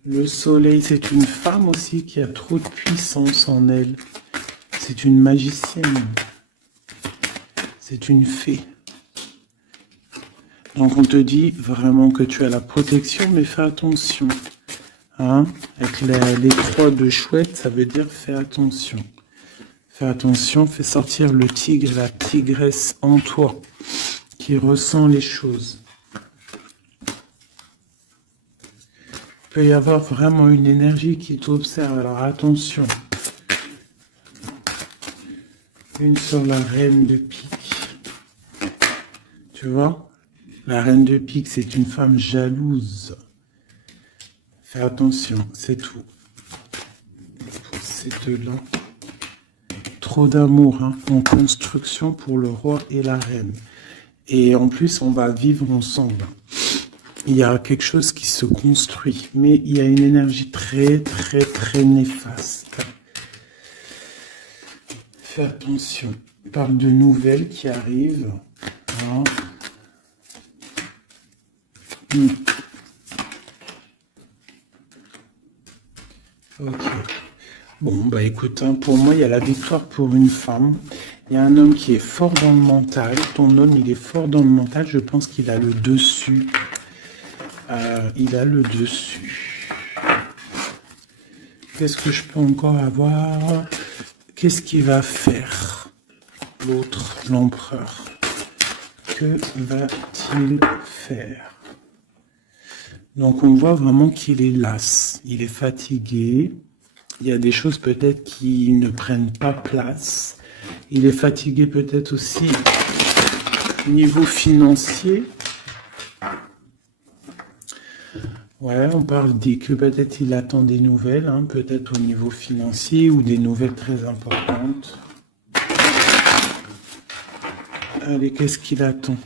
Le soleil, c'est une femme aussi qui a trop de puissance en elle. C'est une magicienne. C'est une fée. Donc on te dit vraiment que tu as la protection, mais fais attention. Hein? Avec les trois de chouette, ça veut dire fais attention. Fais attention, fais sortir le tigre, la tigresse en toi, qui ressent les choses. Il peut y avoir vraiment une énergie qui t'observe, alors attention. Une sur la reine de pique. Tu vois? La reine de pique, c'est une femme jalouse. Fais attention, c'est tout. Pour ces deux-là. Trop d'amour hein, en construction pour le roi et la reine. Et en plus, on va vivre ensemble. Il y a quelque chose qui se construit, mais il y a une énergie très néfaste. Fais attention. On parle de nouvelles qui arrivent. Hein. Ok. Bon, bah écoute, hein, pour moi, il y a la victoire pour une femme. Il y a un homme qui est fort dans le mental. Ton homme, il est fort dans le mental. Je pense qu'il a le dessus. Il a le dessus. Qu'est-ce que je peux encore avoir? Qu'est-ce qu'il va faire? L'autre, l'empereur. Que va-t-il faire? Donc, on voit vraiment qu'il est las. Il est fatigué. Il y a des choses peut-être qui ne prennent pas place. Il est fatigué peut-être aussi au niveau financier. Ouais, on parle que peut-être il attend des nouvelles, hein, peut-être au niveau financier ou des nouvelles très importantes. Allez, qu'est-ce qu'il attend?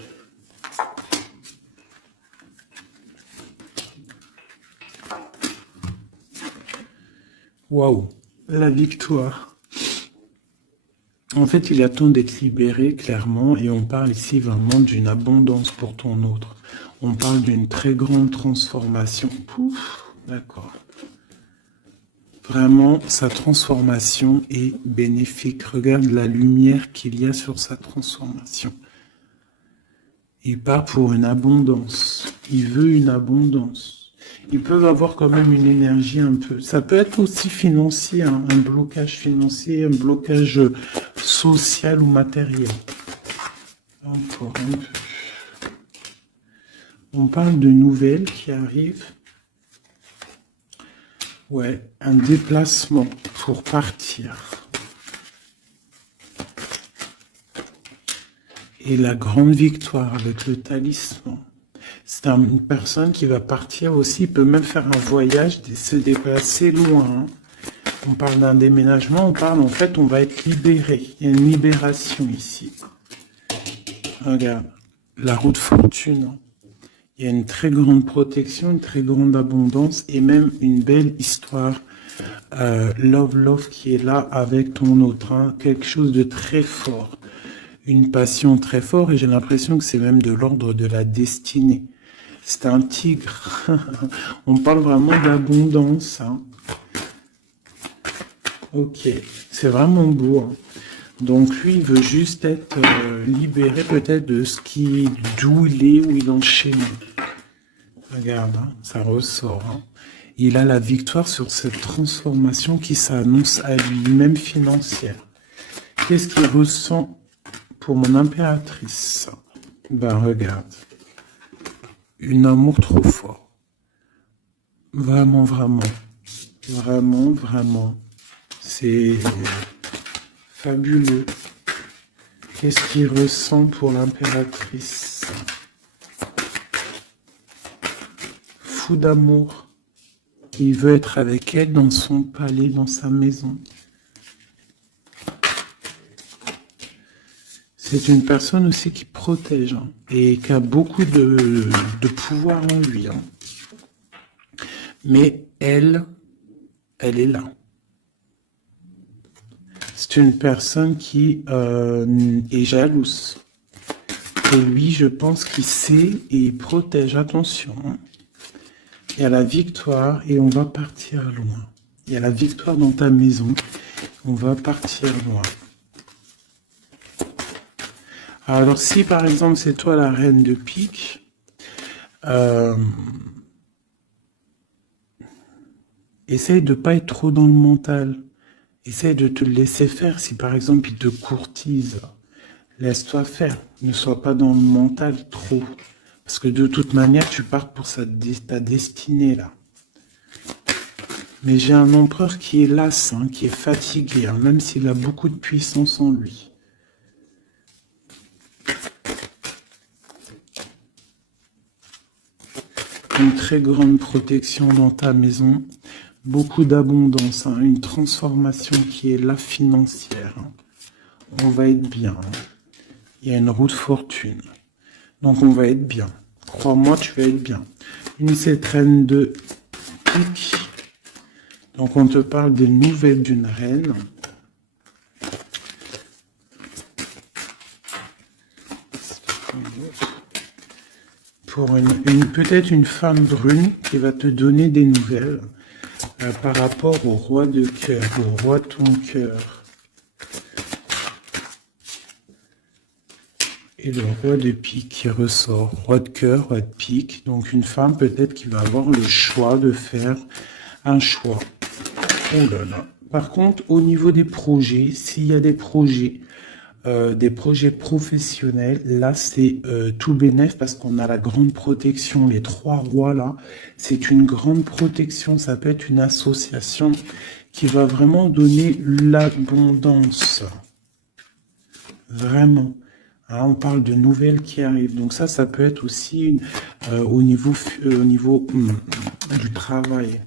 Waouh, la victoire. En fait, il attend d'être libéré, clairement, et on parle ici vraiment d'une abondance pour ton autre. On parle d'une très grande transformation. Pouf, d'accord. Vraiment, sa transformation est bénéfique. Regarde la lumière qu'il y a sur sa transformation. Il part pour une abondance. Il veut une abondance. Ils peuvent avoir quand même une énergie un peu. Ça peut être aussi financier, hein, un blocage financier, un blocage social ou matériel. Encore un peu. On parle de nouvelles qui arrivent. Ouais, un déplacement pour partir. Et la grande victoire avec le talisman. C'est une personne qui va partir aussi, peut même faire un voyage, se déplacer loin. Hein. On parle d'un déménagement, on parle en fait, on va être libéré. Il y a une libération ici. Regarde, la roue de fortune. Il y a une très grande protection, une très grande abondance et même une belle histoire love, love qui est là avec ton autre, hein, quelque chose de très fort, une passion très forte, et j'ai l'impression que c'est même de l'ordre de la destinée. C'est un tigre. On parle vraiment d'abondance, hein. Ok, c'est vraiment beau, hein. Donc lui, il veut juste être libéré peut-être de ce qui, d'où il est, où il est enchaîné. Regarde, hein, ça ressort, hein. Il a la victoire sur cette transformation qui s'annonce à lui-même financière. Qu'est-ce qu'il ressent pour mon impératrice? Ben regarde, un amour trop fort. Vraiment, vraiment, vraiment, vraiment. C'est fabuleux. Qu'est-ce qu'il ressent pour l'impératrice? Fou d'amour. Il veut être avec elle dans son palais, dans sa maison. C'est une personne aussi qui protège, hein, et qui a beaucoup de pouvoir en lui, hein. Mais elle est là. C'est une personne qui est jalouse. Et lui, je pense qu'il sait et il protège. Attention, hein. Il y a la victoire et on va partir loin. Il y a la victoire dans ta maison. On va partir loin. Alors si par exemple c'est toi la reine de pique, essaye de ne pas être trop dans le mental. Essaye de te laisser faire. Si par exemple il te courtise, laisse-toi faire. Ne sois pas dans le mental trop. Parce que de toute manière, tu pars pour ta destinée, là. Mais j'ai un empereur qui est las, hein, qui est fatigué, hein, même s'il a beaucoup de puissance en lui. Une très grande protection dans ta maison. Beaucoup d'abondance, hein, une transformation qui est là financière, hein. On va être bien, hein. Il y a une roue de fortune. Donc on va être bien. Crois-moi, tu vas être bien. Une cette reine de pique. Donc on te parle des nouvelles d'une reine. Pour peut-être une femme brune qui va te donner des nouvelles par rapport au roi de cœur, au roi de ton cœur. Et le roi de pique qui ressort, roi de cœur, roi de pique. Donc une femme peut-être qui va avoir le choix de faire un choix. Oh là là. Par contre, au niveau des projets, s'il y a des projets professionnels, là c'est tout bénef parce qu'on a la grande protection. Les trois rois là, c'est une grande protection. Ça peut être une association qui va vraiment donner l'abondance. Vraiment. Hein, on parle de nouvelles qui arrivent. Donc ça peut être aussi au niveau du travail.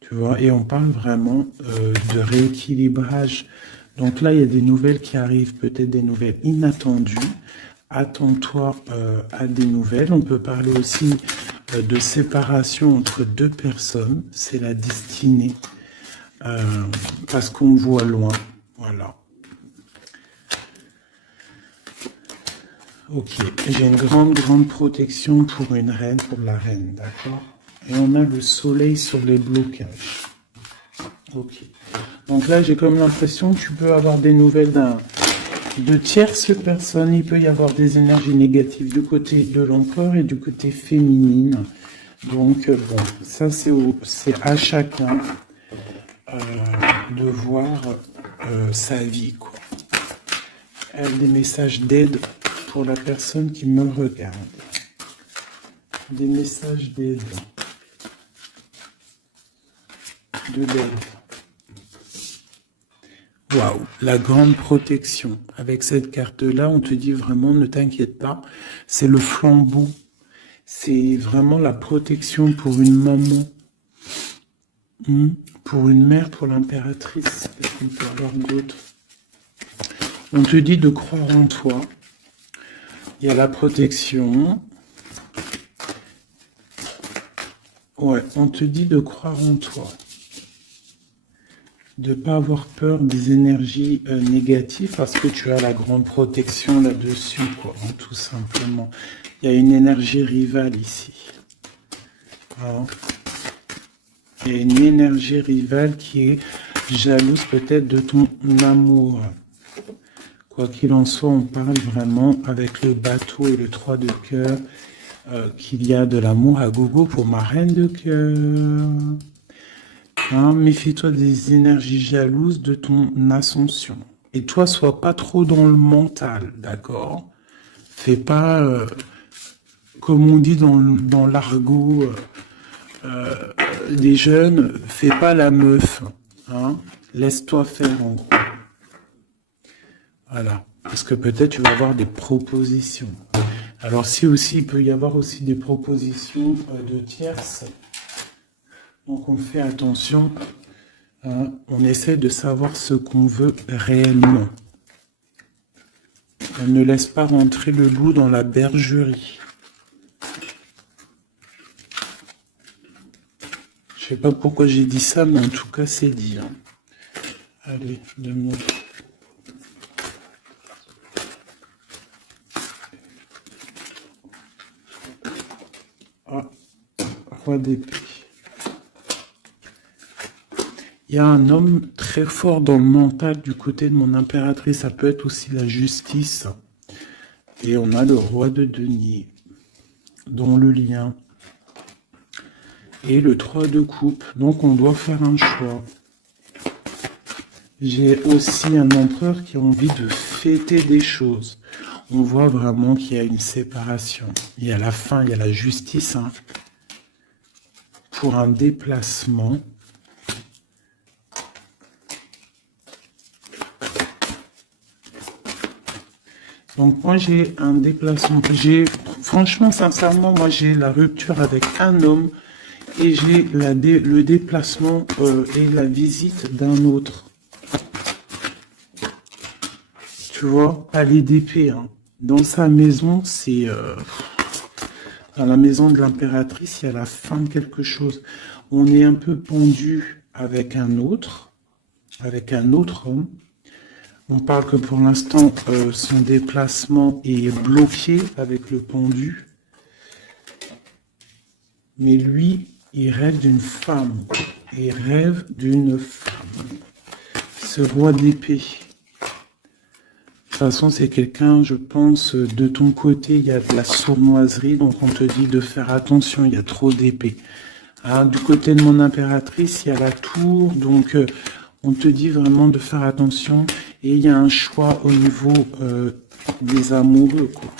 Tu vois, et on parle vraiment de rééquilibrage. Donc là, il y a des nouvelles qui arrivent, peut-être des nouvelles inattendues. Attends-toi à des nouvelles. On peut parler aussi de séparation entre deux personnes. C'est la destinée. Parce qu'on voit loin. Voilà. Ok, j'ai une grande protection pour une reine, pour la reine, d'accord? Et on a le soleil sur les blocages. Ok. Donc là, j'ai comme l'impression que tu peux avoir des nouvelles de tierces personnes. Il peut y avoir des énergies négatives du côté de l'empereur et du côté féminine. Donc, bon, ça, c'est à chacun de voir sa vie, quoi. Des messages d'aide pour la personne qui me regarde. Des messages d'aide. De l'aide. Waouh, la grande protection. Avec cette carte-là, on te dit vraiment, ne t'inquiète pas, c'est le flambeau. C'est vraiment la protection pour une maman, pour une mère, pour l'impératrice. Qu'est-ce qu'on peut avoir d'autre? On te dit de croire en toi. Il y a la protection. Ouais, on te dit de croire en toi. de pas avoir peur des énergies négatives parce que tu as la grande protection là-dessus, quoi, hein, tout simplement. Il y a une énergie rivale ici. Voilà. Il y a une énergie rivale qui est jalouse peut-être de ton amour. Quoi qu'il en soit, on parle vraiment avec le bateau et le 3 de cœur qu'il y a de l'amour à gogo pour ma reine de cœur. Hein, méfie-toi des énergies jalouses de ton ascension. Et toi, sois pas trop dans le mental, d'accord? Fais pas, comme on dit dans l'argot des jeunes, fais pas la meuf. Hein? Laisse-toi faire en gros. Voilà. Parce que peut-être tu vas avoir des propositions. Alors si aussi, il peut y avoir aussi des propositions de tierces. Donc on fait attention. Hein, on essaie de savoir ce qu'on veut réellement. On ne laisse pas rentrer le loup dans la bergerie. Je sais pas pourquoi j'ai dit ça, mais en tout cas c'est dit. Hein. Allez, donne-moi. Ah, roi d'épée. Il y a un homme très fort dans le mental du côté de mon impératrice. Ça peut être aussi la justice. Et on a le roi de denier, dont le lien. Et le 3 de coupe. Donc on doit faire un choix. J'ai aussi un empereur qui a envie de fêter des choses. On voit vraiment qu'il y a une séparation. Il y a la fin, il y a la justice. Hein, pour un déplacement. Donc moi j'ai un déplacement, franchement sincèrement moi j'ai la rupture avec un homme et j'ai le déplacement et la visite d'un autre. Tu vois, palais d'épée, hein. Dans sa maison, c'est dans la maison de l'impératrice, il y a la fin de quelque chose. On est un peu pendu avec un autre homme. On parle que pour l'instant, son déplacement est bloqué avec le pendu. Mais lui, il rêve d'une femme. Il rêve d'une femme. Ce roi d'épée. De toute façon, c'est quelqu'un, je pense, de ton côté, il y a de la sournoiserie. Donc, on te dit de faire attention, il y a trop d'épées. Hein, du côté de mon impératrice, il y a la tour. Donc, on te dit vraiment de faire attention. Et il y a un choix au niveau des amoureux, quoi.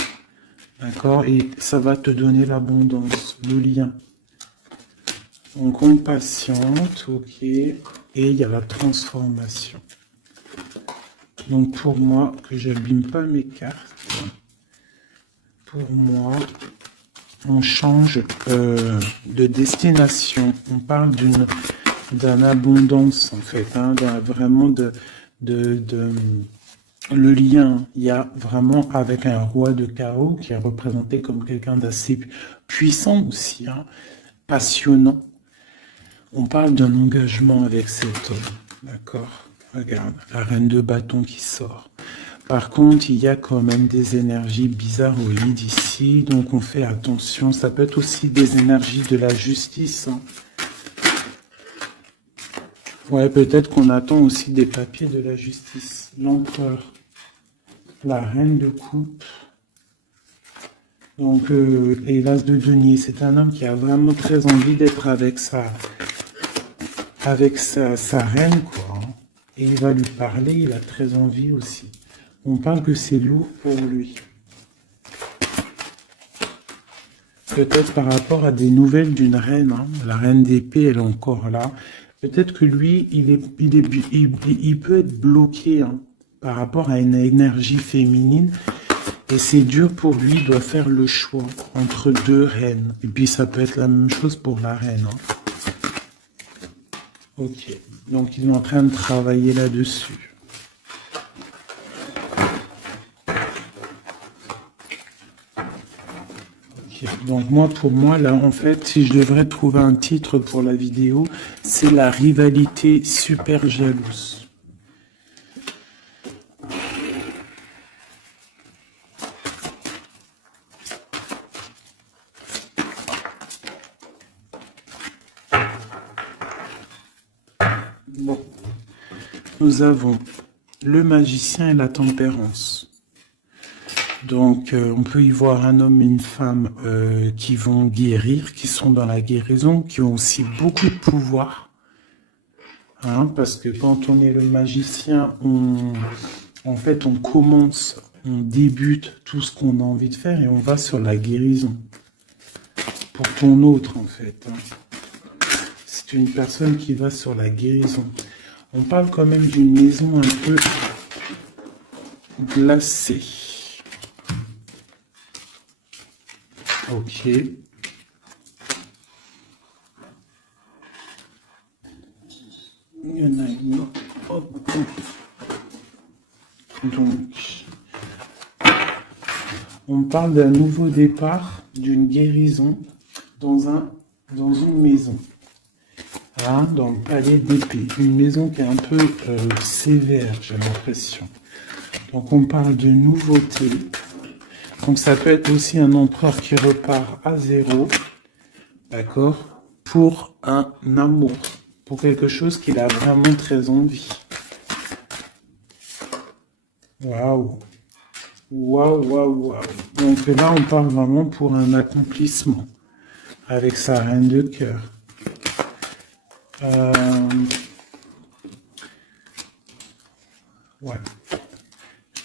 D'accord? Et ça va te donner l'abondance, le lien. Donc on patiente, ok. Et il y a la transformation. Donc pour moi, que j'abîme pas mes cartes, pour moi, on change de destination. On parle d'une abondance, en fait, hein, vraiment le lien, il y a vraiment avec un roi de chaos qui est représenté comme quelqu'un d'assez puissant aussi, hein, passionnant. On parle d'un engagement avec cet homme, d'accord? Regarde, la reine de bâton qui sort. Par contre, il y a quand même des énergies bizarroïdes ici, donc on fait attention. Ça peut être aussi des énergies de la justice, hein. Ouais, peut-être qu'on attend aussi des papiers de la justice. L'empereur, la reine de coupe, donc et l'as de denier. C'est un homme qui a vraiment très envie d'être avec sa reine, quoi. Hein. Et il va lui parler, il a très envie aussi. On parle que c'est lourd pour lui. Peut-être par rapport à des nouvelles d'une reine, hein. La reine d'épée, elle est encore là. Peut-être que lui, il peut être bloqué, hein, par rapport à une énergie féminine. Et c'est dur pour lui, il doit faire le choix entre deux reines. Et puis ça peut être la même chose pour la reine. Hein. Ok, donc ils sont en train de travailler là-dessus. Ok. Donc moi, pour moi, là, en fait, si je devrais trouver un titre pour la vidéo, c'est la rivalité super jalouse. Bon, nous avons le magicien et la tempérance. Donc, on peut y voir un homme et une femme qui vont guérir, qui sont dans la guérison, qui ont aussi beaucoup de pouvoir. Hein, parce que quand on est le magicien, en fait, on commence, on débute tout ce qu'on a envie de faire et on va sur la guérison. Pour ton autre, en fait. Hein. C'est une personne qui va sur la guérison. On parle quand même d'une maison un peu glacée. Ok. Il y en a une autre. Donc, on parle d'un nouveau départ, d'une guérison dans une maison. Hein, dans le palais d'épée. Une maison qui est un peu sévère, j'ai l'impression. Donc on parle de nouveauté. Donc ça peut être aussi un empereur qui repart à zéro, d'accord, pour un amour, pour quelque chose qu'il a vraiment très envie. Waouh, waouh, waouh, waouh. Donc là on parle vraiment pour un accomplissement, avec sa reine de cœur. Ouais.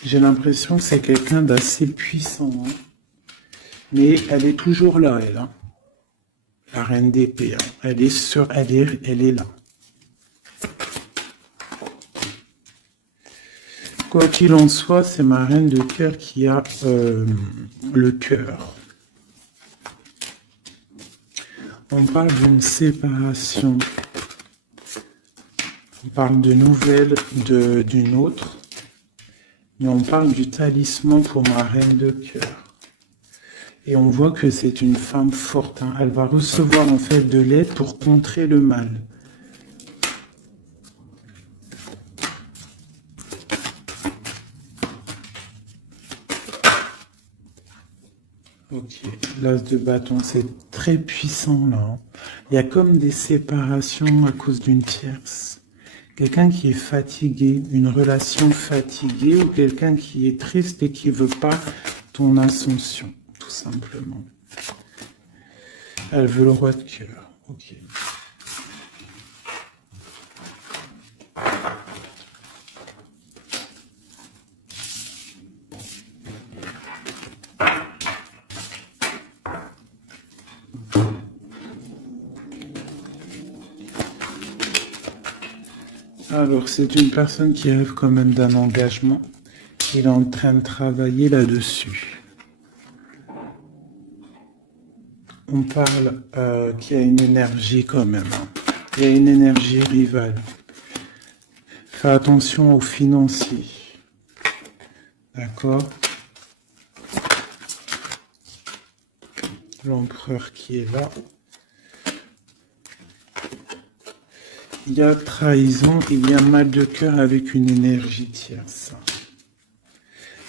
J'ai l'impression que c'est quelqu'un d'assez puissant. Hein. Mais elle est toujours là, elle. Hein. La reine d'épée. Hein. Elle est là. Quoi qu'il en soit, c'est ma reine de cœur qui a le cœur. On parle d'une séparation. On parle de nouvelles d'une autre. Et on parle du talisman pour ma reine de cœur. Et on voit que c'est une femme forte. Hein. Elle va recevoir en fait de l'aide pour contrer le mal. Ok, l'as de bâton, c'est très puissant là. Hein. Il y a comme des séparations à cause d'une tierce. Quelqu'un qui est fatigué, une relation fatiguée, ou quelqu'un qui est triste et qui veut pas ton ascension, tout simplement. Elle veut le roi de cœur. Ok. Alors, c'est une personne qui rêve quand même d'un engagement. Il est en train de travailler là-dessus. On parle qu'il y a une énergie quand même. Hein. Il y a une énergie rivale. Fais attention aux financiers. D'accord? L'empereur qui est là. Il y a trahison, il y a mal de cœur avec une énergie tierce.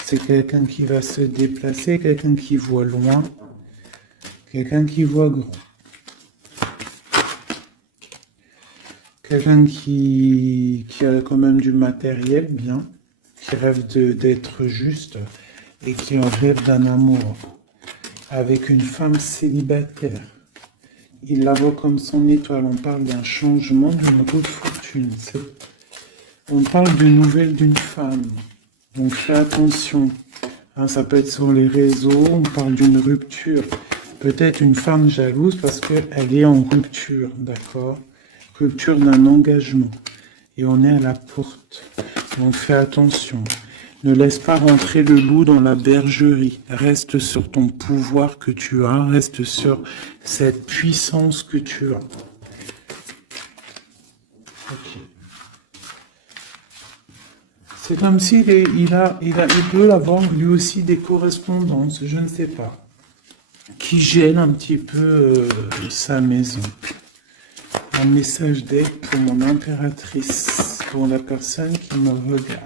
C'est quelqu'un qui va se déplacer, quelqu'un qui voit loin, quelqu'un qui voit grand. Quelqu'un qui a quand même du matériel bien, qui rêve d'être juste et qui en rêve d'un amour avec une femme célibataire. Il la voit comme son étoile. On parle d'un changement, d'une route fortune. On parle d'une nouvelle d'une femme. Donc fais attention. Hein, ça peut être sur les réseaux. On parle d'une rupture. Peut-être une femme jalouse parce qu'elle est en rupture. D'accord? Rupture d'un engagement. Et on est à la porte. Donc fais attention. Ne laisse pas rentrer le loup dans la bergerie. Reste sur ton pouvoir que tu as. Reste sur cette puissance que tu as. Ok. C'est comme s'il il peut avoir lui aussi des correspondances, je ne sais pas, qui gêne un petit peu sa maison. Un message d'aide pour mon impératrice, pour la personne qui me regarde.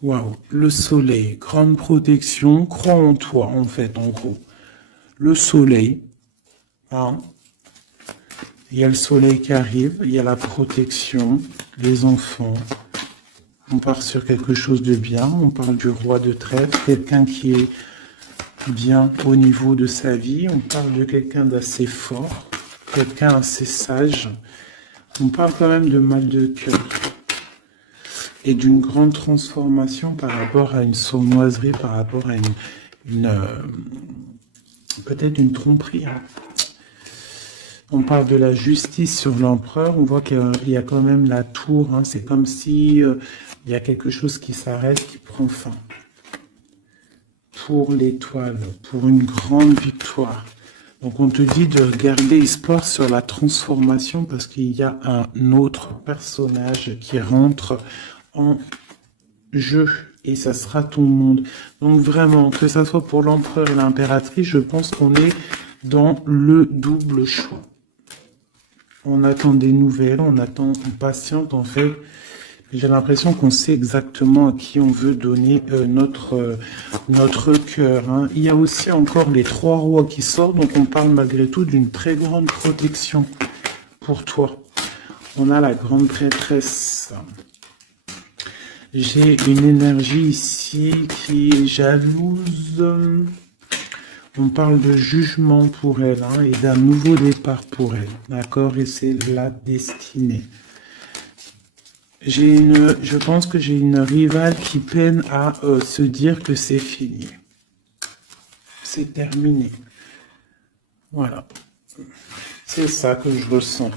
Waouh, le soleil, grande protection, crois en toi en fait, en gros. Le soleil, hein. Il y a le soleil qui arrive, il y a la protection, les enfants. On part sur quelque chose de bien, on parle du roi de trèfle, quelqu'un qui est bien au niveau de sa vie, on parle de quelqu'un d'assez fort, quelqu'un assez sage. On parle quand même de mal de cœur et d'une grande transformation par rapport à une sournoiserie, par rapport à peut-être une tromperie. Hein. On parle de la justice sur l'empereur, on voit qu'il y a quand même la tour, hein. C'est comme si il y a quelque chose qui s'arrête, qui prend fin. Pour l'étoile, pour une grande victoire. Donc on te dit de garder espoir sur la transformation parce qu'il y a un autre personnage qui rentre en jeu et ça sera ton monde. Donc vraiment, que ça soit pour l'empereur et l'impératrice, je pense qu'on est dans le double choix. On attend des nouvelles, on patiente en fait. J'ai l'impression qu'on sait exactement à qui on veut donner notre cœur. Hein. Il y a aussi encore les 3 rois qui sortent, donc on parle malgré tout d'une très grande protection pour toi. On a la grande prêtresse. J'ai une énergie ici qui est jalouse. On parle de jugement pour elle hein, et d'un nouveau départ pour elle. D'accord? Et c'est la destinée. Je pense que j'ai une rivale qui peine à se dire que c'est fini. C'est terminé. Voilà. C'est ça que je ressens.